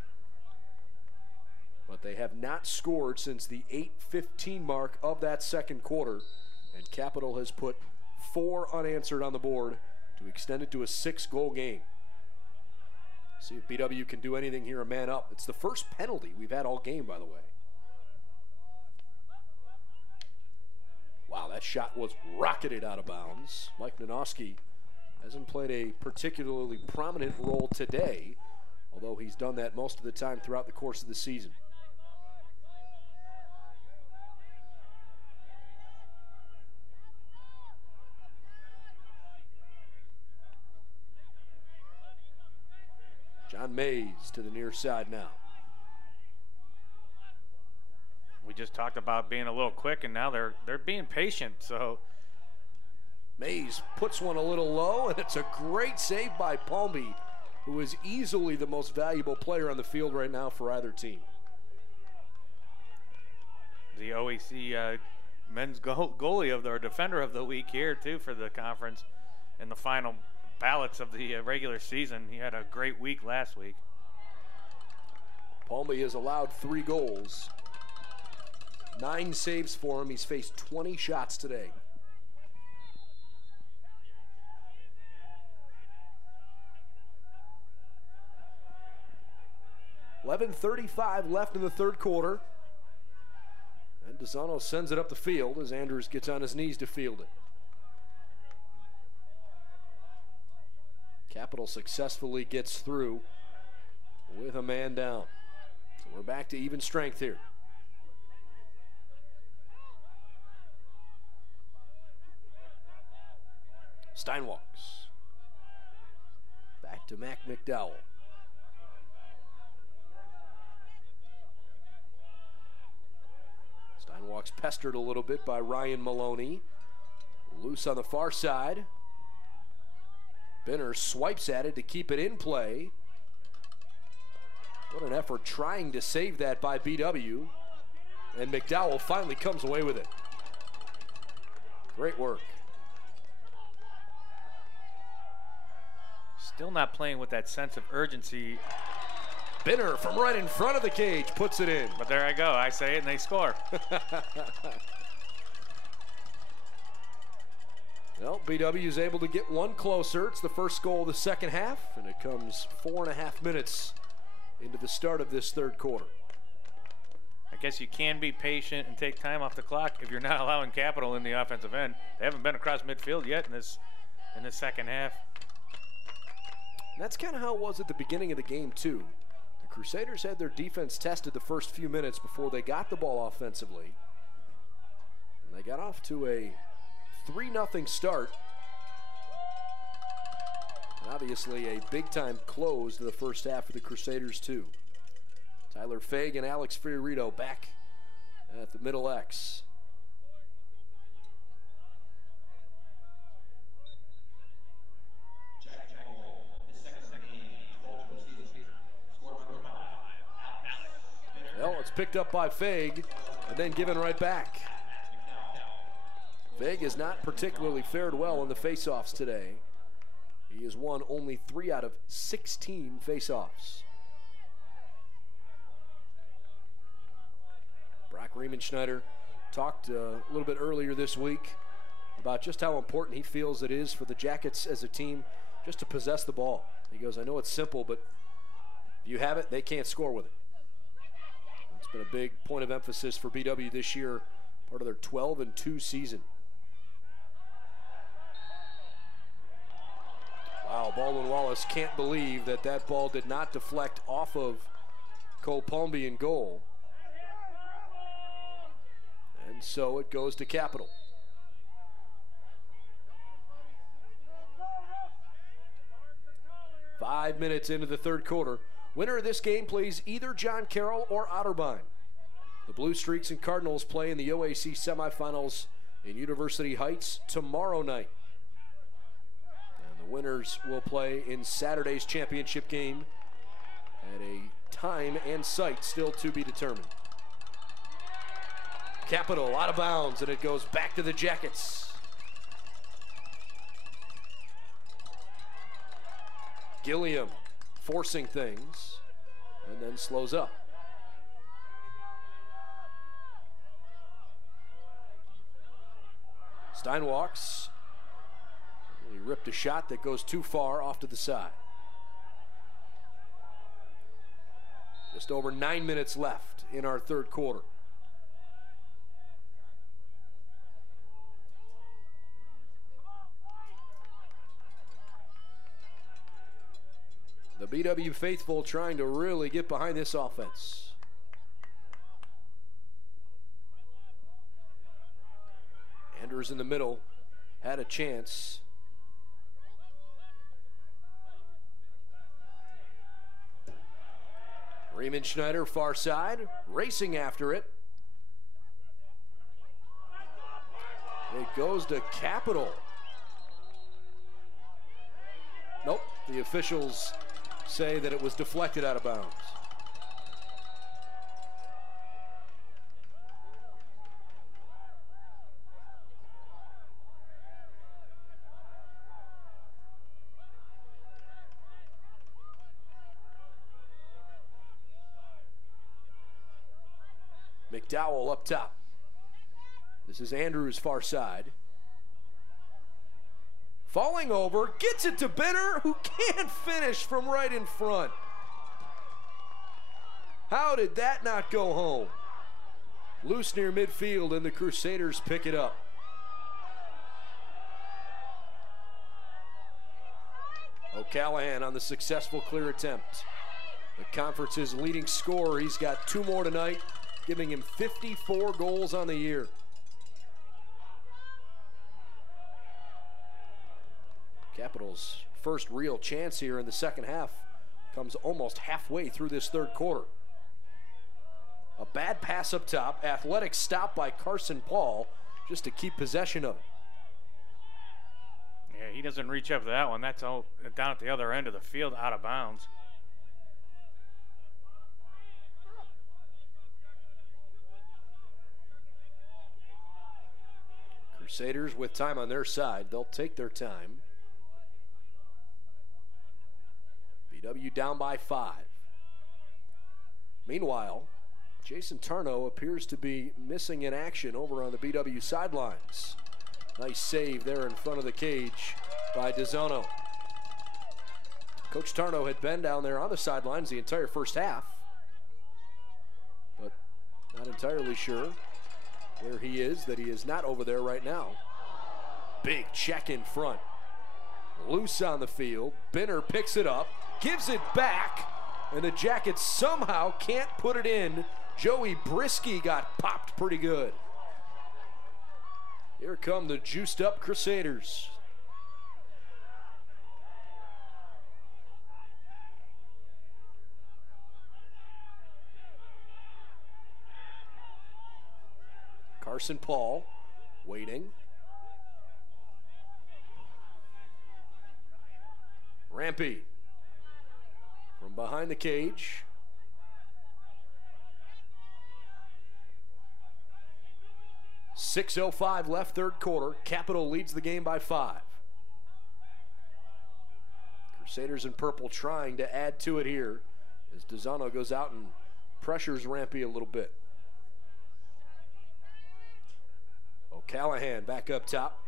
But they have not scored since the 8:15 mark of that second quarter, and Capital has put 4 unanswered on the board to extend it to a 6-goal game. See if BW can do anything here, a man up. It's the first penalty we've had all game, by the way. Wow, that shot was rocketed out of bounds. Mike Nanoski hasn't played a particularly prominent role today, although he's done that most of the time throughout the course of the season. John Mays to the near side now. We just talked about being a little quick, and now they're being patient. So Mays puts one a little low, and it's a great save by Palmy, who is easily the most valuable player on the field right now for either team. The OAC men's goalie of our defender of the week here too for the conference in the final ballots of the regular season. He had a great week last week. Palmy has allowed 3 goals, 9 saves for him. He's faced 20 shots today. .35 left in the third quarter. And DeZano sends it up the field as Andrews gets on his knees to field it. Capital successfully gets through with a man down. So we're back to even strength here. Steinwalks. Back to Mac McDowell. Steinwalks pestered a little bit by Ryan Maloney. Loose on the far side. Benner swipes at it to keep it in play. What an effort trying to save that by BW. And McDowell finally comes away with it. Great work. Still not playing with that sense of urgency. Benner from right in front of the cage puts it in. But there I go. I say it and they score. Well, BW is able to get one closer. It's the first goal of the second half, and it comes 4.5 minutes into the start of this third quarter. I guess you can be patient and take time off the clock if you're not allowing Capital in the offensive end. They haven't been across midfield yet in this second half. And that's kind of how it was at the beginning of the game, too. The Crusaders had their defense tested the first few minutes before they got the ball offensively. And they got off to a 3-0 start. And obviously a big-time close to the first half for the Crusaders, too. Tyler Faig and Alex Fiorito back at the middle X. Well, it's picked up by Faig and then given right back. Faig has not particularly fared well in the faceoffs today. He has won only 3 out of 16 faceoffs. Brock Riemenschneider talked a little bit earlier this week about just how important he feels it is for the Jackets as a team just to possess the ball. He goes, I know it's simple, but if you have it, they can't score with it. It's been a big point of emphasis for BW this year, part of their 12-2 season. Wow, Baldwin Wallace can't believe that that ball did not deflect off of Cole Palmby in goal. And so it goes to Capital. Five minutes into the third quarter. Winner of this game plays either John Carroll or Otterbein. The Blue Streaks and Cardinals play in the OAC semifinals in University Heights tomorrow night. And the winners will play in Saturday's championship game at a time and site still to be determined. Capital out of bounds, and it goes back to the Jackets. Gilliam forcing things and then slows up. Steinwalks. He ripped a shot that goes too far off to the side. Just over 9 minutes left in our third quarter. The BW faithful trying to really get behind this offense. Anders in the middle had a chance. Riemenschneider far side, racing after it. It goes to Capital. Nope, the officials say that it was deflected out of bounds. McDowell up top. This is Andrews far side. Falling over, gets it to Benner, who can't finish from right in front. How did that not go home? Loose near midfield, and the Crusaders pick it up. O'Callahan on the successful clear attempt. The conference's leading scorer. He's got 2 more tonight, giving him 54 goals on the year. Capitals' first real chance here in the second half comes almost halfway through this third quarter. A bad pass up top, athletic stop by Carson Paul just to keep possession of it. Yeah, he doesn't reach up to that one. That's all down at the other end of the field, out of bounds. Crusaders with time on their side. They'll take their time. BW down by 5. Meanwhile, Jason Tarnow appears to be missing in action over on the BW sidelines. Nice save there in front of the cage by DeZono. Coach Tarnow had been down there on the sidelines the entire first half, but not entirely sure where he is, that he is not over there right now. Big check in front. Loose on the field. Binner picks it up, gives it back, and the Jackets somehow can't put it in. Joey Brisky got popped pretty good. Here come the juiced up Crusaders. Carson Paul waiting. Rampy from behind the cage. .6:05 left third quarter. Capital leads the game by 5. Crusaders in purple trying to add to it here as DeZono goes out and pressures Rampy a little bit. O'Callahan back up top.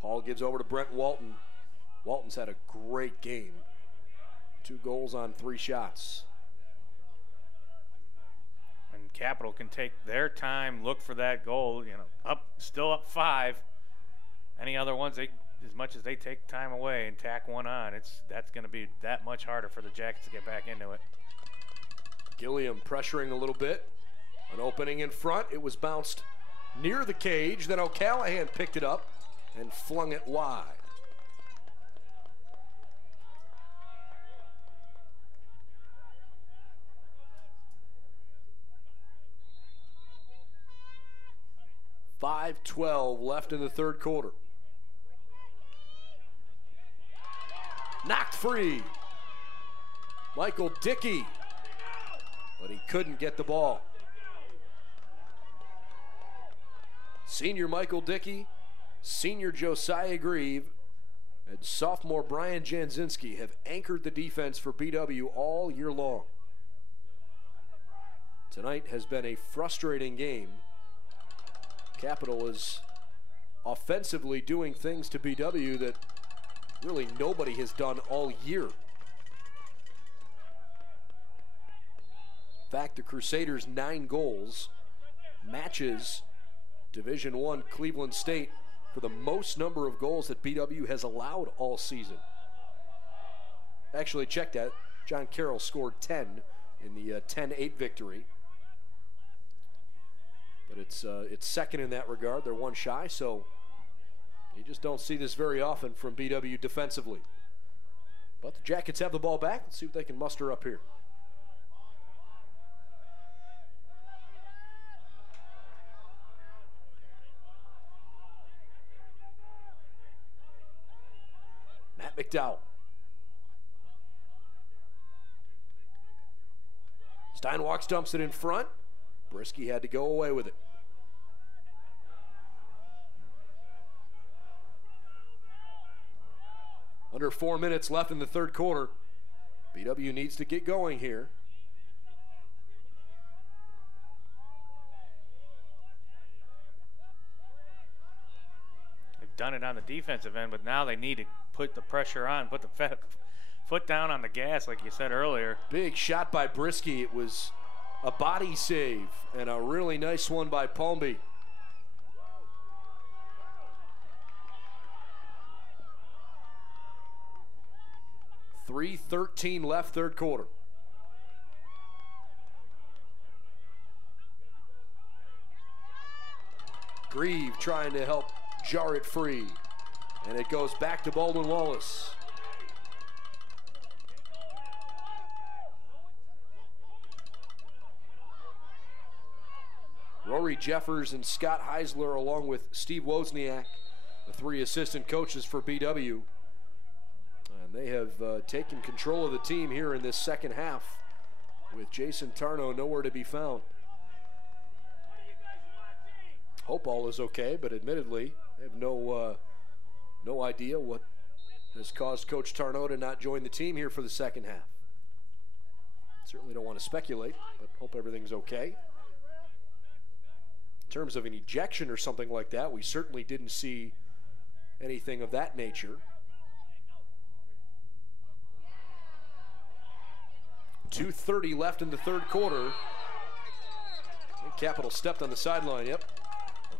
Paul gives over to Brent Walton. Walton's had a great game. 2 goals on 3 shots. And Capital can take their time, look for that goal. You know, still up 5. Any other ones, as much as they take time away and tack one on, that's going to be that much harder for the Jackets to get back into it. Gilliam pressuring a little bit. An opening in front. It was bounced near the cage. Then O'Callahan picked it up and flung it wide. .5:12 left in the third quarter. Knocked free. Michael Dickey, but he couldn't get the ball. Senior Michael Dickey, senior Josiah Grieve, and sophomore Brian Janzinski have anchored the defense for BW all year long. Tonight has been a frustrating game. Capital is offensively doing things to BW that really nobody has done all year. In fact, the Crusaders' 9 goals matches Division I Cleveland State for the most number of goals that BW has allowed all season. Actually, check that. John Carroll scored 10 in the 10-8 victory. But it's second in that regard. They're 1 shy, so you just don't see this very often from BW defensively. But the Jackets have the ball back. Let's see what they can muster up here. Matt McDowell. Steinwalks dumps it in front. Brisky had to go away with it. Under 4 minutes left in the third quarter. BW needs to get going here. They've done it on the defensive end, but now they need to put the pressure on, put the foot down on the gas, like you said earlier. Big shot by Brisky. It was a body save and a really nice one by Palmby. 3:13 left, third quarter. Grieve trying to help jar it free. And it goes back to Baldwin Wallace. Rory Jeffers and Scott Heisler, along with Steve Wozniak, the three assistant coaches for BW. And they have taken control of the team here in this second half, with Jason Tarnow nowhere to be found. Hope all is okay, but admittedly, I have no idea what has caused Coach Tarnow to not join the team here for the second half. Certainly don't want to speculate, but hope everything's okay. In terms of an ejection or something like that, we certainly didn't see anything of that nature. 2:30 left in the third quarter. I think Capital stepped on the sideline, yep.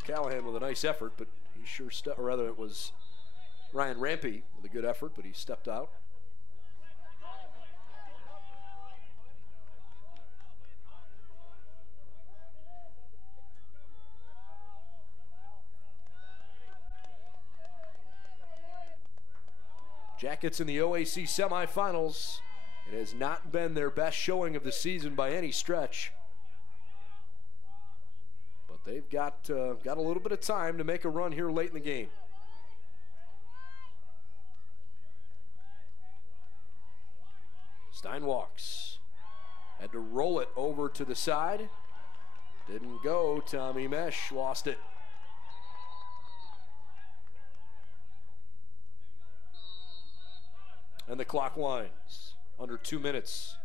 Callahan with a nice effort, but he sure stepped, or rather it was Ryan Rampy with a good effort, but he stepped out. Jackets in the OAC semifinals. It has not been their best showing of the season by any stretch. But they've got a little bit of time to make a run here late in the game. Stein walks. Had to roll it over to the side. Didn't go. Tommy Mesh lost it. And the clock winds. Under 2 minutes.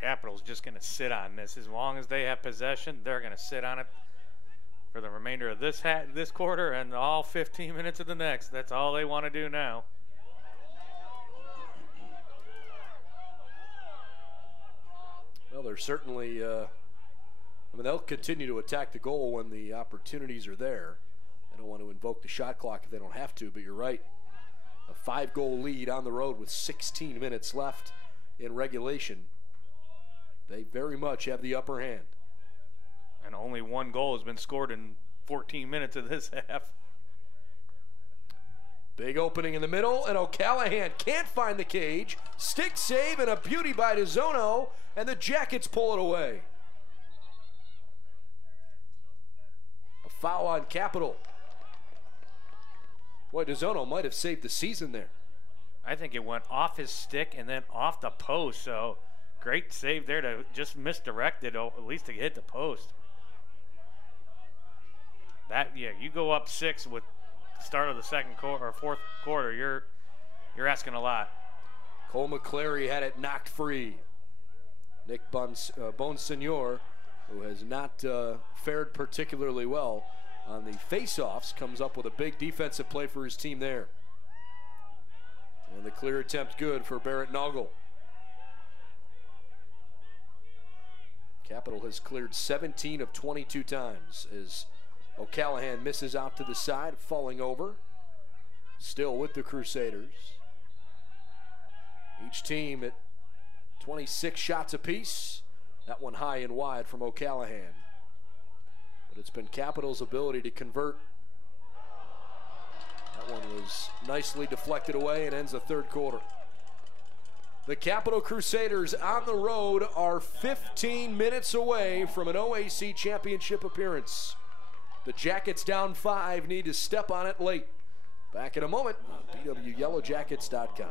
Capital's just going to sit on this. As long as they have possession, they're going to sit on it for the remainder of this quarter and all 15 minutes of the next. That's all they want to do now. Well, they're certainly, I mean, they'll continue to attack the goal when the opportunities are there. They don't want to invoke the shot clock if they don't have to, but you're right. A 5-goal lead on the road with 16 minutes left in regulation. They very much have the upper hand. And only 1 goal has been scored in 14 minutes of this half. Big opening in the middle, and O'Callahan can't find the cage. Stick save and a beauty by DeZono, and the Jackets pull it away. A foul on Capital. Boy, DeZono might have saved the season there. I think it went off his stick and then off the post, so great save there to just misdirect it, at least to hit the post. That, yeah, you go up 6 with the start of the second quarter or fourth quarter, you're asking a lot. Cole McClary had it knocked free. Nick Bonsignor, who has not fared particularly well on the face-offs, comes up with a big defensive play for his team there. And the clear attempt good for Barrett Noggle. Capital has cleared 17 of 22 times as O'Callahan misses out to the side, falling over. Still with the Crusaders. Each team at 26 shots apiece. That one high and wide from O'Callahan. But it's been Capital's ability to convert. That one was nicely deflected away and ends the third quarter. The Capital Crusaders on the road are 15 minutes away from an OAC championship appearance. The Jackets down 5 need to step on it late. Back in a moment on BWYellowJackets.com.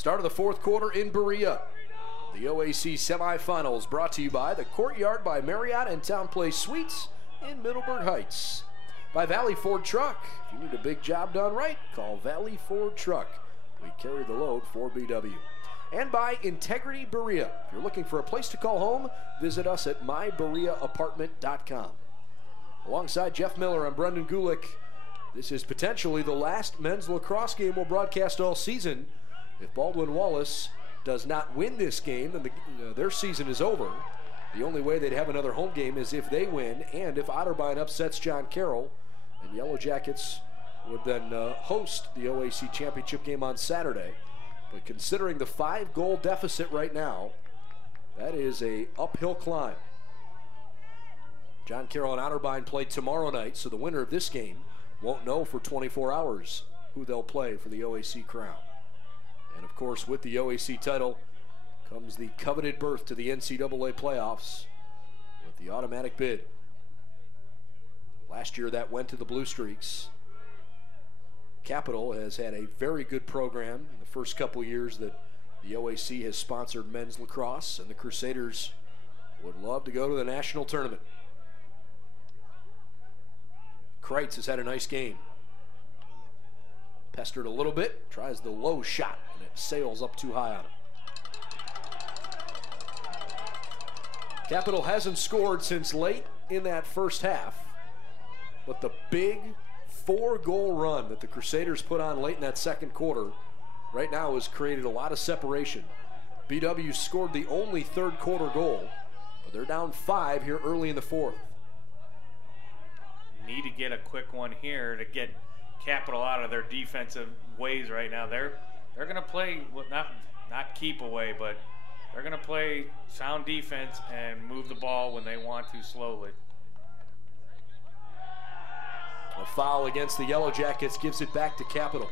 Start of the fourth quarter in Berea. The OAC semifinals brought to you by the Courtyard by Marriott and Town Place Suites in Middleburg Heights. By Valley Ford Truck. If you need a big job done right, call Valley Ford Truck. We carry the load for BW. And by Integrity Berea. If you're looking for a place to call home, visit us at mybereaapartment.com. Alongside Jeff Miller, I'm Brendan Gulick. This is potentially the last men's lacrosse game we'll broadcast all season. If Baldwin Wallace does not win this game, then their season is over. The only way they'd have another home game is if they win, and if Otterbein upsets John Carroll, and Yellow Jackets would then host the OAC championship game on Saturday. But considering the 5-goal deficit right now, that is a uphill climb. John Carroll and Otterbein play tomorrow night, so the winner of this game won't know for 24 hours who they'll play for the OAC crown. And of course, with the OAC title comes the coveted berth to the NCAA playoffs with the automatic bid. Last year that went to the Blue Streaks. Capital has had a very good program in the first couple years that the OAC has sponsored men's lacrosse, and the Crusaders would love to go to the national tournament. Kreitz has had a nice game. Pestered a little bit, tries the low shot, and it sails up too high on him. Capital hasn't scored since late in that first half, but the big 4-goal run that the Crusaders put on late in that second quarter right now has created a lot of separation. BW scored the only third quarter goal, but they're down 5 here early in the fourth. Need to get a quick one here to get Capital out of their defensive ways right now. They're going to play, well, not keep away, but they're going to play sound defense and move the ball when they want to slowly. A foul against the Yellow Jackets gives it back to Capital.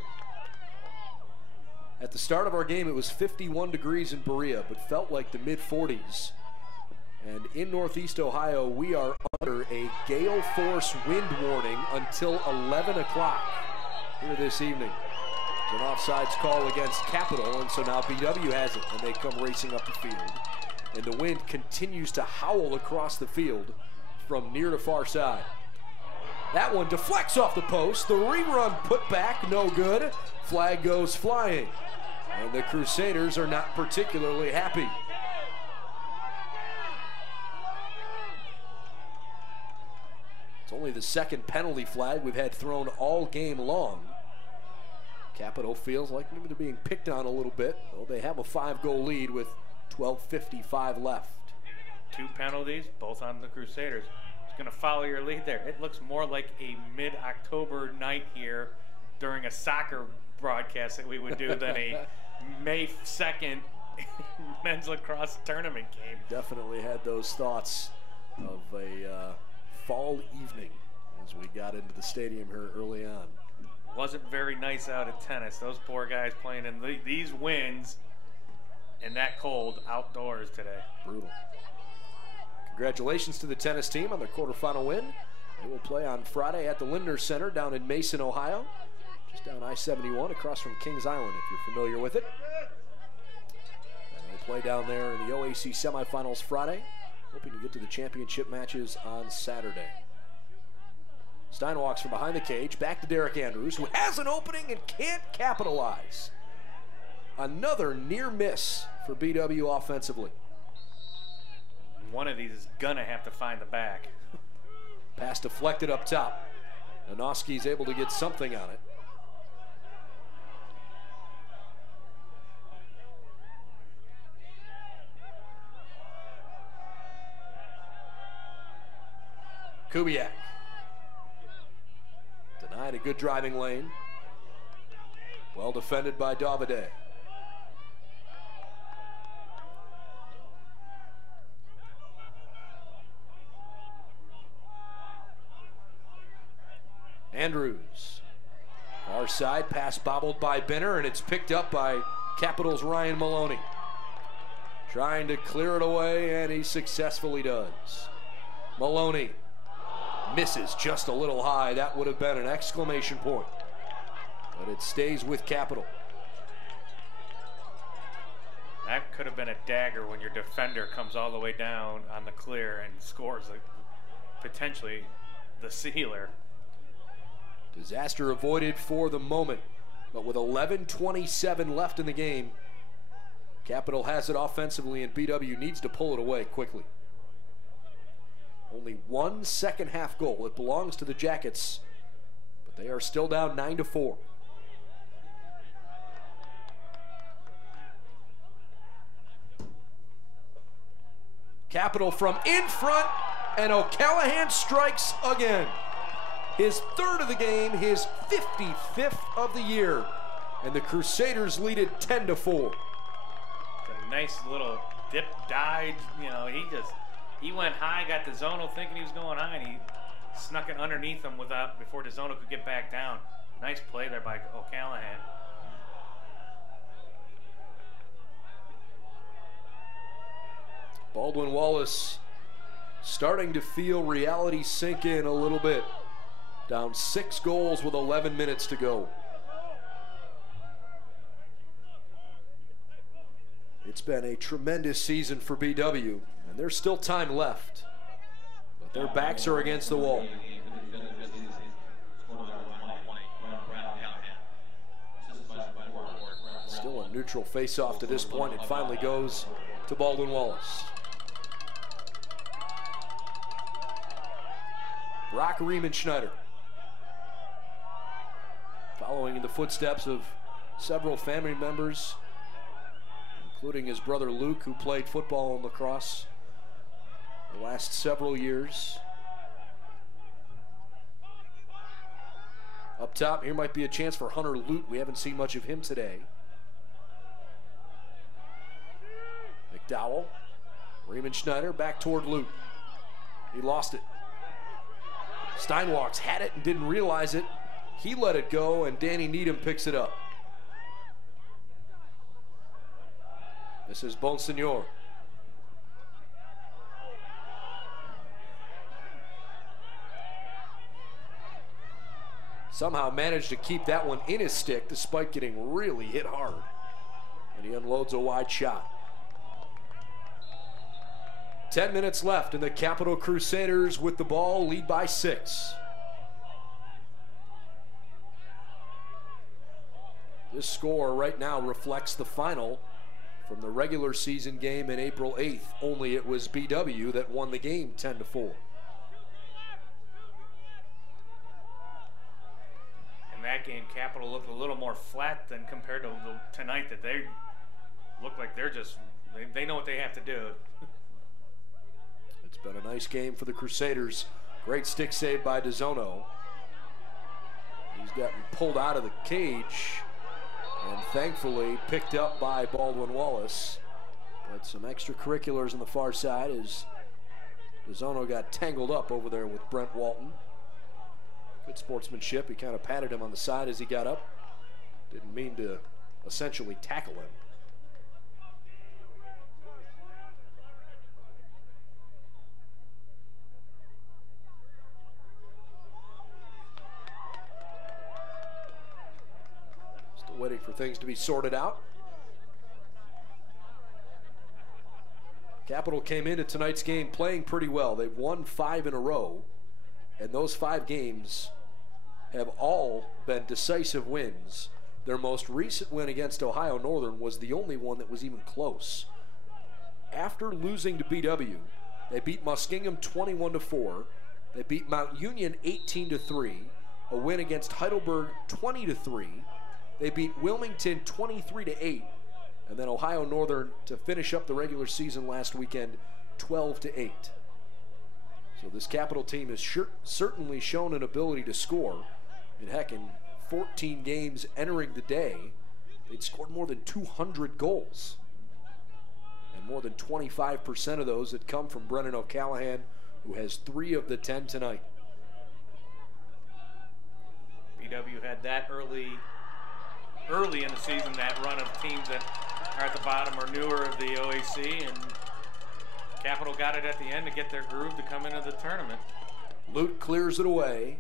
At the start of our game, it was 51 degrees in Berea, but felt like the mid-40s. And in Northeast Ohio, we are under a gale force wind warning until 11 o'clock here this evening. It's an offsides call against Capital, and so now BW has it, and they come racing up the field. And the wind continues to howl across the field from near to far side. That one deflects off the post. The rerun put back, no good. Flag goes flying. And the Crusaders are not particularly happy. It's only the second penalty flag we've had thrown all game long. Capital feels like maybe they're being picked on a little bit, though they have a 5-goal lead with 12:55 left. 2 penalties, both on the Crusaders. It's going to follow your lead there. It looks more like a mid-October night here during a soccer broadcast that we would do than a May 2nd men's lacrosse tournament game. Definitely had those thoughts of a fall evening as we got into the stadium here early on. Wasn't very nice out at tennis. Those poor guys playing in these winds and that cold outdoors today. Brutal. Congratulations to the tennis team on their quarterfinal win. They will play on Friday at the Lindner Center down in Mason, Ohio. Just down I-71 across from Kings Island, if you're familiar with it. And they'll play down there in the OAC semifinals Friday, hoping to get to the championship matches on Saturday. Stein walks from behind the cage, back to Derek Andrews, who has an opening and can't capitalize. Another near miss for BW offensively. One of these is gonna have to find the back. Pass deflected up top. Nonoski's able to get something on it. Kubiak. Denied a good driving lane. Well defended by Davide. Andrews. Far side, pass bobbled by Benner, and it's picked up by Capital's Ryan Maloney. Trying to clear it away, and he successfully does. Maloney misses just a little high. That would have been an exclamation point. But it stays with Capital. been a dagger when your defender comes all the way down on the clear and scores potentially the sealer. Disaster avoided for the moment, but with 11:27 left in the game, Capital has it offensively and BW needs to pull it away quickly. Only one second half goal. It belongs to the Jackets, but they are still down 9-4. Capital from in front, and O'Callahan strikes again. His third of the game, his 55th of the year, and the Crusaders lead it 10-4. A nice little dip dive, you know, he went high, got DeZono thinking he was going high, and he snuck it underneath him before DeZono could get back down. Nice play there by O'Callahan. Baldwin Wallace starting to feel reality sink in a little bit. Down 6 goals with 11 minutes to go. It's been a tremendous season for BW, and there's still time left, but their backs are against the wall. Still a neutral face-off to this point. It finally goes to Baldwin Wallace. Brock Riemenschneider, following in the footsteps of several family members, including his brother Luke, who played football and lacrosse the last several years. Up top, here might be a chance for Hunter Lute. We haven't seen much of him today. McDowell, Riemenschneider back toward Lute. He lost it. Steinwalks had it and didn't realize it. He let it go, and Danny Needham picks it up. This is Bonsignor. Somehow managed to keep that one in his stick despite getting really hit hard. And he unloads a wide shot. 10 minutes left, and the Capital Crusaders with the ball lead by 6. This score right now reflects the final from the regular season game in April 8th, only it was BW that won the game 10-4. In that game, Capital looked a little more flat than compared to tonight, that they look like they know what they have to do. It's been a nice game for the Crusaders. Great stick save by DeZono. He's gotten pulled out of the cage and thankfully picked up by Baldwin Wallace. But some extracurriculars on the far side as DeZono got tangled up over there with Brent Walton. Good sportsmanship. He kind of patted him on the side as he got up. Didn't mean to essentially tackle him. Waiting for things to be sorted out. Capital came into tonight's game playing pretty well. They've won 5 in a row, and those 5 games have all been decisive wins. Their most recent win against Ohio Northern was the only one that was even close. After losing to BW, they beat Muskingum 21-4. They beat Mount Union 18-3. A win against Heidelberg 20-3. They beat Wilmington 23-8, and then Ohio Northern to finish up the regular season last weekend 12-8. So this Capital team has certainly shown an ability to score. And heck, in 14 games entering the day, they'd scored more than 200 goals. And more than 25% of those had come from Brennan O'Callahan, who has 3 of the 10 tonight. BW had that early in the season, that run of teams that are at the bottom or newer of the OAC, and Capital got it at the end to get their groove to come into the tournament. Lute clears it away.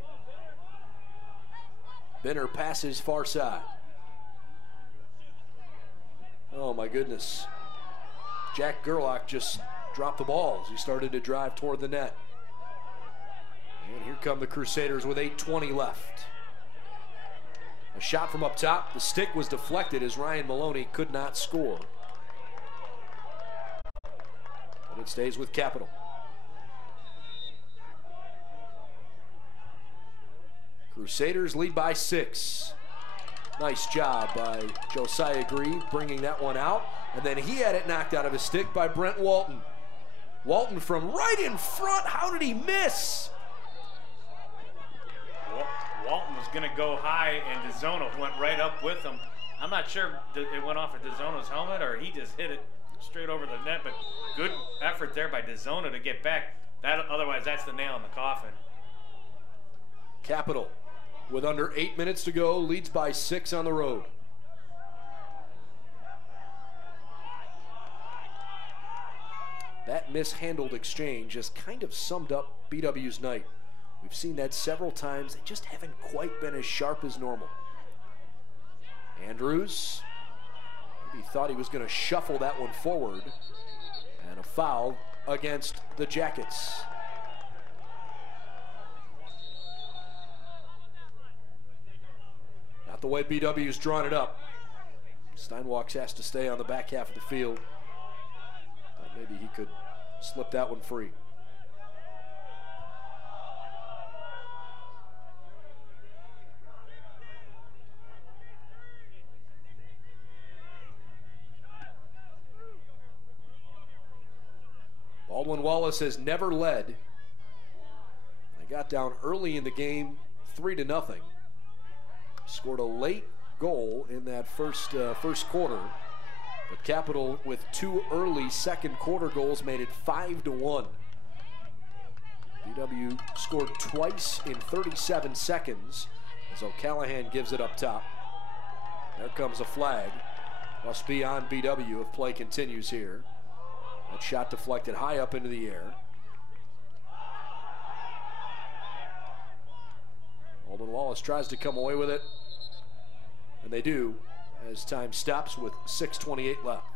Benner passes far side. Oh my goodness. Jack Gerlach just dropped the ball as he started to drive toward the net. And here come the Crusaders with 8:20 left. A shot from up top. The stick was deflected as Ryan Maloney could not score. But it stays with Capital. Crusaders lead by 6. Nice job by Josiah Grieve bringing that one out. And then he had it knocked out of his stick by Brent Walton. Walton from right in front. How did he miss? Walton was going to go high, and DeZono went right up with him. I'm not sure it went off of DeZono's helmet or he just hit it straight over the net, but good effort there by DeZono to get back. Otherwise, that's the nail in the coffin. Capital, with under 8 minutes to go, leads by 6 on the road. That mishandled exchange has kind of summed up BW's night. We've seen that several times. They just haven't quite been as sharp as normal. Andrews, maybe thought he was going to shuffle that one forward. And a foul against the Jackets. Not the way BW's drawn it up. Steinwalks has to stay on the back half of the field. Thought maybe he could slip that one free. Baldwin Wallace has never led. They got down early in the game, 3-0. Scored a late goal in that first quarter. But Capital, with 2 early second quarter goals, made it 5-1. BW scored twice in 37 seconds as O'Callahan gives it up top. There comes a flag. Must be on BW if play continues here. That shot deflected high up into the air. Baldwin Wallace tries to come away with it. And they do, as time stops with 6:28 left.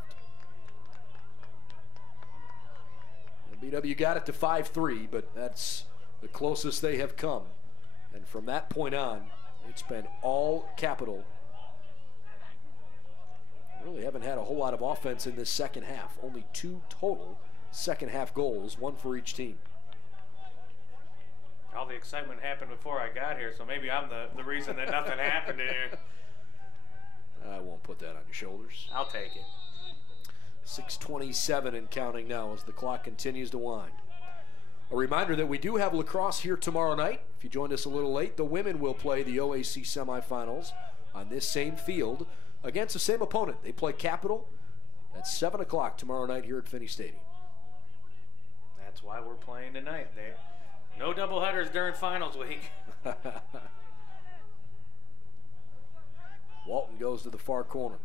And BW got it to 5-3, but that's the closest they have come. And from that point on, it's been all Capital. Really haven't had a whole lot of offense in this second half. Only 2 total second half goals, 1 for each team. All the excitement happened before I got here, so maybe I'm the reason that nothing happened here. I won't put that on your shoulders. I'll take it. 6:27 and counting now as the clock continues to wind. A reminder that we do have lacrosse here tomorrow night. If you joined us a little late, the women will play the OAC semifinals on this same field against the same opponent. They play Capital at 7 o'clock tomorrow night here at Finnie Stadium. That's why we're playing tonight. No doubleheaders during finals week. Walton goes to the far corner.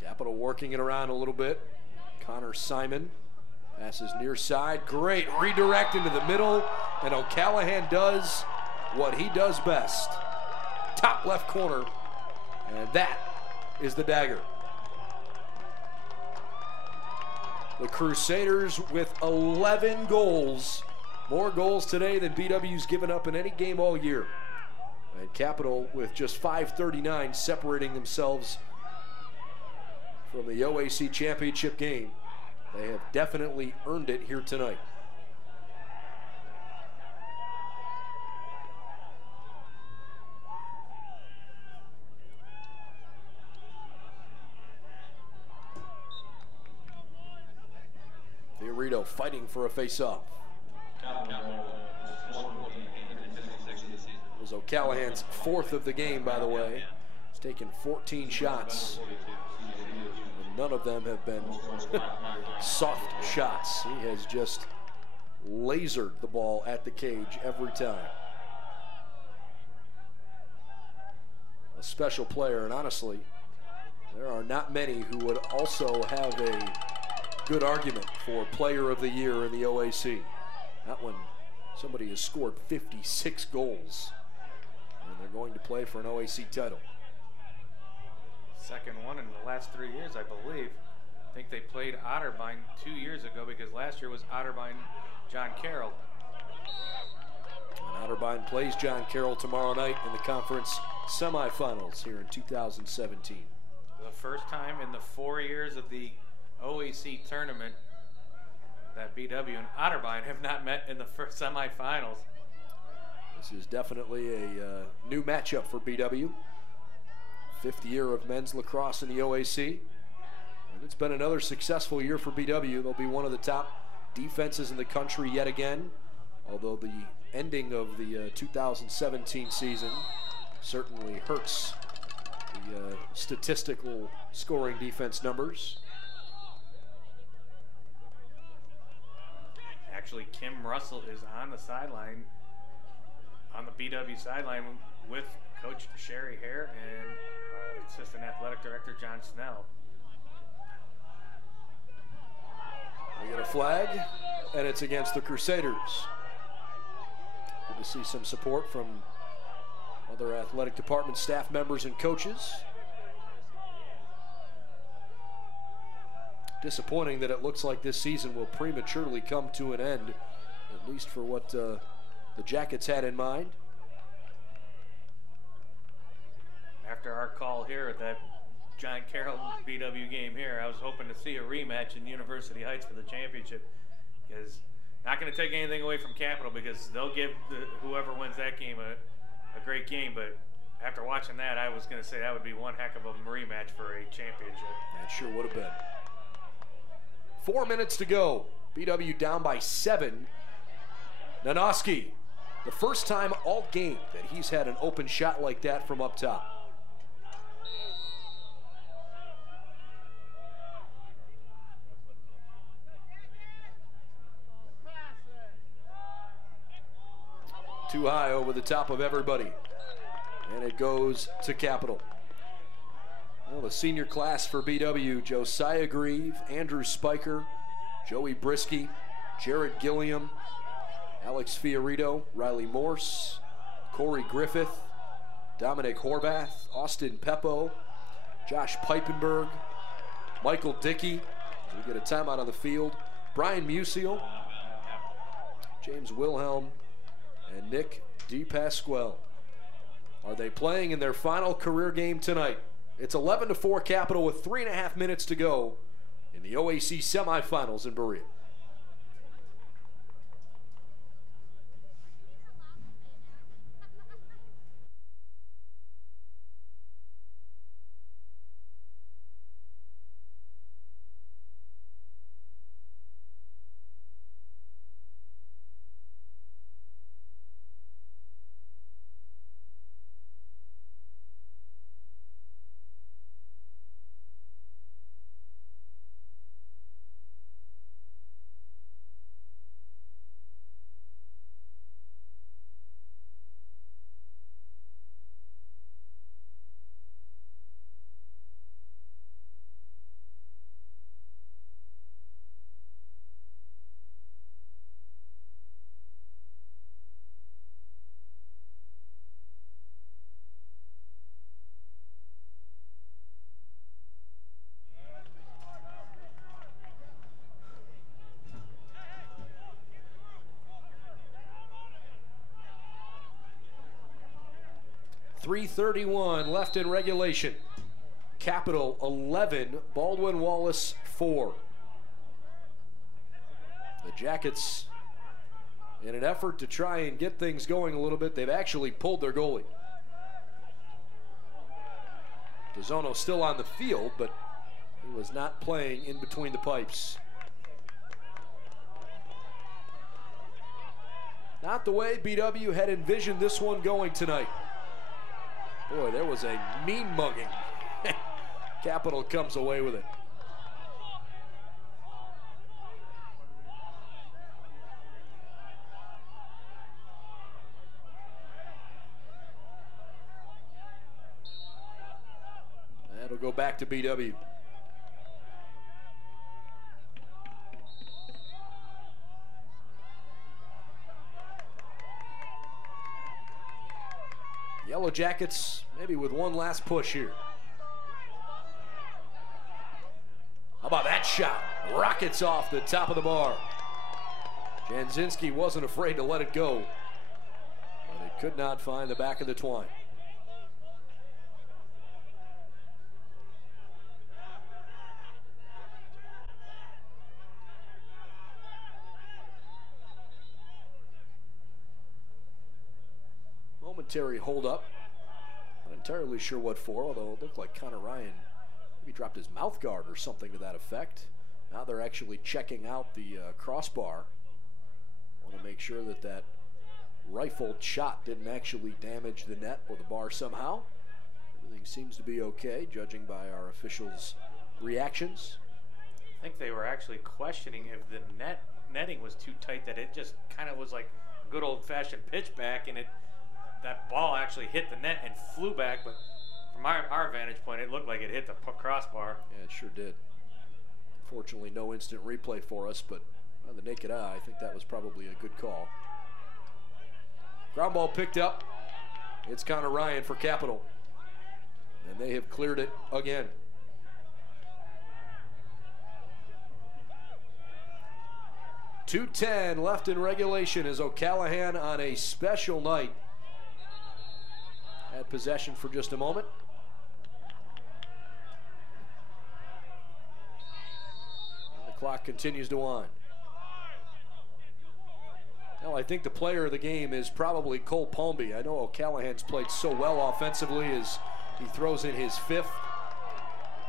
Capital working it around a little bit. Connor Simon passes near side. Great redirect into the middle. And O'Callahan does what he does best. Top left corner. And that is the dagger. The Crusaders with 11 goals. More goals today than BW's given up in any game all year. And Capital with just 5:39 separating themselves from the OAC championship game. They have definitely earned it here tonight. Fiorito fighting for a face-off. It was O'Callahan's 4th of the game, by the way. He's taken 14 shots. And none of them have been soft shots. He has just lasered the ball at the cage every time. A special player, and honestly, there are not many who would also have a good argument for Player of the Year in the OAC. Not when somebody has scored 56 goals and they're going to play for an OAC title. Second one in the last 3 years, I believe. I think they played Otterbein 2 years ago because last year was Otterbein John Carroll. And Otterbein plays John Carroll tomorrow night in the conference semifinals here in 2017. The first time in the 4 years of the OAC tournament that BW and Otterbein have not met in the first semifinals. This is definitely a new matchup for BW. 5th year of men's lacrosse in the OAC. And it's been another successful year for BW. They'll be one of the top defenses in the country yet again. Although the ending of the 2017 season certainly hurts the statistical scoring defense numbers. Actually, Kim Russell is on the sideline, on the BW sideline with Coach Sherry Hare and Assistant Athletic Director John Snell. We get a flag, and it's against the Crusaders. Good to see some support from other athletic department staff members and coaches. Disappointing that it looks like this season will prematurely come to an end, at least for what the Jackets had in mind. After our call here at that John Carroll BW game here, I was hoping to see a rematch in University Heights for the championship, because not going to take anything away from Capital, because they'll give whoever wins that game a great game, but after watching that, I was going to say that would be one heck of a rematch for a championship. That sure would have been. 4 minutes to go. BW down by 7. Nanoski, the first time all game that he's had an open shot like that from up top. Too high over the top of everybody. And it goes to Capital. Well, the senior class for BW, Josiah Grieve, Andrew Spiker, Joey Brisky, Jared Gilliam, Alex Fiorito, Riley Morse, Corey Griffith, Dominic Horvath, Austin Peppo, Josh Peipenberg, Michael Dickey. We get a timeout on the field. Brian Musial, James Wilhelm, and Nick DePasquale. Are they playing in their final career game tonight? It's 11-4 Capital with 3.5 minutes to go in the OAC semifinals in Berea. .331 left in regulation. Capital 11, Baldwin Wallace 4. The Jackets, in an effort to try and get things going a little bit, they've actually pulled their goalie. DeZono still on the field, but he was not playing in between the pipes. Not the way BW had envisioned this one going tonight. Boy, there was a mean mugging. Capital comes away with it. That'll go back to BW. Yellow Jackets maybe with one last push here. How about that shot? Rockets off the top of the bar. Janzinski wasn't afraid to let it go, but it could not find the back of the twine. Momentary hold up. Not entirely sure what for, although it looked like Connor Ryan maybe dropped his mouth guard or something to that effect. Now they're actually checking out the crossbar. Want to make sure that that rifled shot didn't actually damage the net or the bar somehow. Everything seems to be okay, judging by our officials' reactions. I think they were actually questioning if the netting was too tight, that it just kind of was like a good old-fashioned pitch back, and that ball actually hit the net and flew back, but from our vantage point, it looked like it hit the crossbar. Yeah, it sure did. Unfortunately, no instant replay for us, but by the naked eye, I think that was probably a good call. Ground ball picked up. It's Connor Ryan for Capital, and they have cleared it again. .210 left in regulation as O'Callahan on a special night had possession for just a moment. And the clock continues to wind. Well, I think the player of the game is probably Cole Palmby. I know O'Callahan's played so well offensively as he throws in his fifth.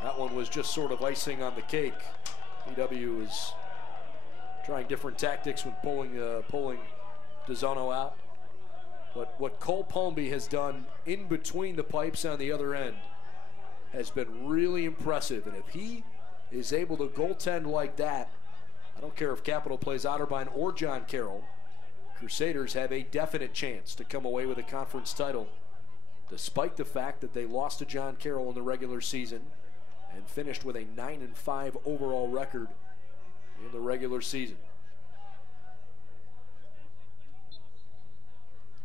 That one was just sort of icing on the cake. BW is trying different tactics when pulling DeZono out. But what Cole Palmby has done in between the pipes on the other end has been really impressive. And if he is able to goaltend like that, I don't care if Capital plays Otterbein or John Carroll, Crusaders have a definite chance to come away with a conference title, despite the fact that they lost to John Carroll in the regular season and finished with a 9-5 overall record in the regular season.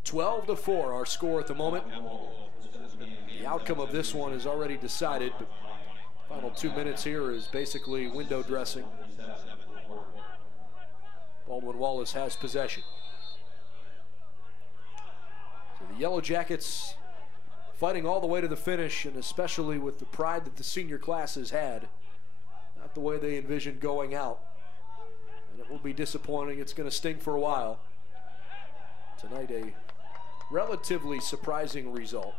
12-4 our score at the moment. The outcome of this one is already decided, but final 2 minutes here is basically window dressing. Baldwin Wallace has possession. So the Yellow Jackets fighting all the way to the finish, and especially with the pride that the senior class has had. Not the way they envisioned going out. And it will be disappointing. It's going to sting for a while. Tonight, a relatively surprising result.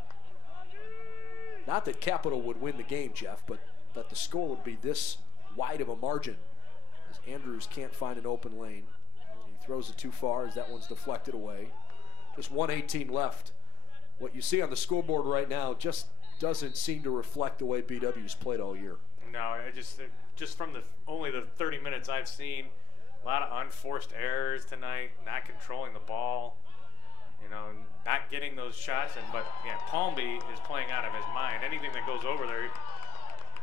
Not that Capital would win the game, Jeff, but that the score would be this wide of a margin, as Andrews can't find an open lane. He throws it too far as that one's deflected away. Just 1:18 left. What you see on the scoreboard right now just doesn't seem to reflect the way BW's played all year. No, just from only the 30 minutes I've seen, a lot of unforced errors tonight, not controlling the ball, not getting those shots. But yeah, Palmby is playing out of his mind. Anything that goes over there,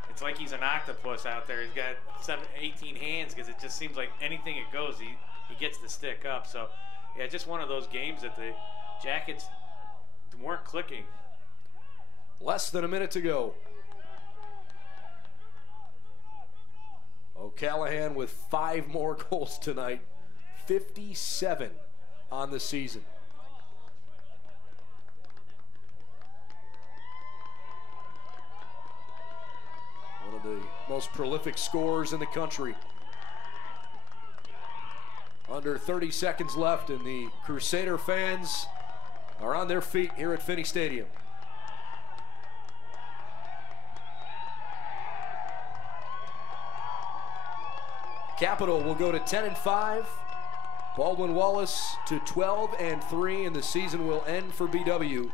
it's like he's an octopus out there. He's got 18 hands, because it just seems like anything it goes, he gets the stick up. So yeah, just one of those games that the Jackets weren't clicking. Less than a minute to go. O'Callahan with 5 more goals tonight, 57 on the season. One of the most prolific scorers in the country. Under 30 seconds left, and the Crusader fans are on their feet here at Finnie Stadium. Capital will go to 10-5. Baldwin Wallace to 12-3, and the season will end for BW.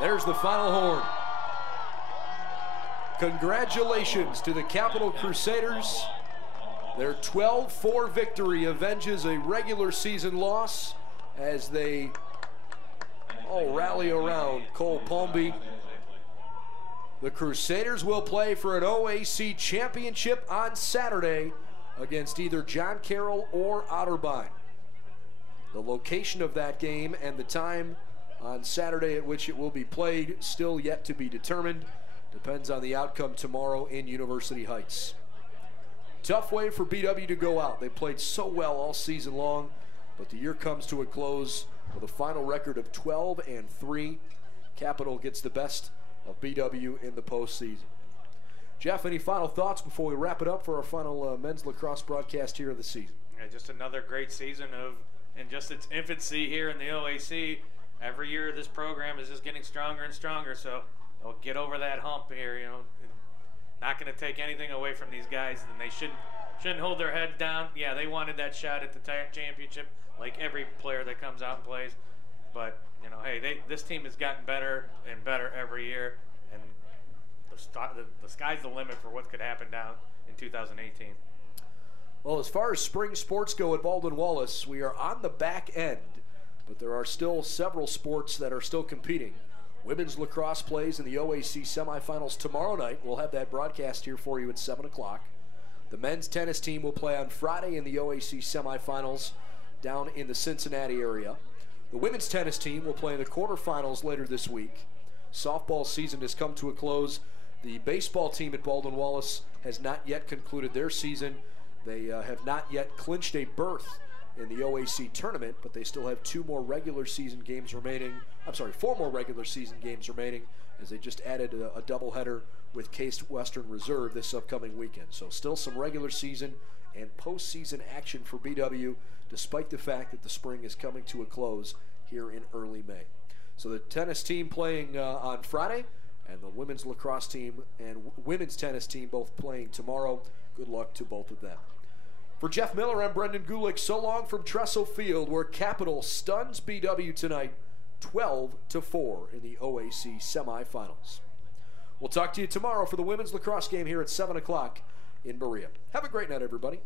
There's the final horn. Congratulations to the Capital Crusaders. Their 12-4 victory avenges a regular season loss as they all rally around Cole Palmby. The Crusaders will play for an OAC championship on Saturday against either John Carroll or Otterbein. The location of that game and the time on Saturday at which it will be played still yet to be determined. Depends on the outcome tomorrow in University Heights. Tough way for BW to go out. They played so well all season long, but the year comes to a close with a final record of 12-3. Capital gets the best of BW in the postseason. Jeff, any final thoughts before we wrap it up for our final men's lacrosse broadcast here of the season? Yeah, just another great season in just its infancy here in the OAC. Every year this program is just getting stronger and stronger, so they'll get over that hump here. Not going to take anything away from these guys, and they shouldn't hold their heads down. Yeah, they wanted that shot at the championship, like every player that comes out and plays. But hey, this team has gotten better and better every year, and the sky's the limit for what could happen down in 2018. Well, as far as spring sports go at Baldwin Wallace, we are on the back end, but there are still several sports that are still competing. Women's lacrosse plays in the OAC semifinals tomorrow night. We'll have that broadcast here for you at 7 o'clock. The men's tennis team will play on Friday in the OAC semifinals down in the Cincinnati area. The women's tennis team will play in the quarterfinals later this week. Softball season has come to a close. The baseball team at Baldwin Wallace has not yet concluded their season. They have not yet clinched a berth in the OAC tournament, but they still have 4 more regular season games remaining, as they just added a doubleheader with Case Western Reserve this upcoming weekend. So still some regular season and postseason action for BW, despite the fact that the spring is coming to a close here in early May. So the tennis team playing on Friday, and the women's lacrosse team and women's tennis team both playing tomorrow. Good luck to both of them. For Jeff Miller, I'm Brendan Gulick. So long from Tressel Field, where Capital stuns BW tonight 12-4 in the OAC semifinals. We'll talk to you tomorrow for the women's lacrosse game here at 7 o'clock in Berea. Have a great night, everybody.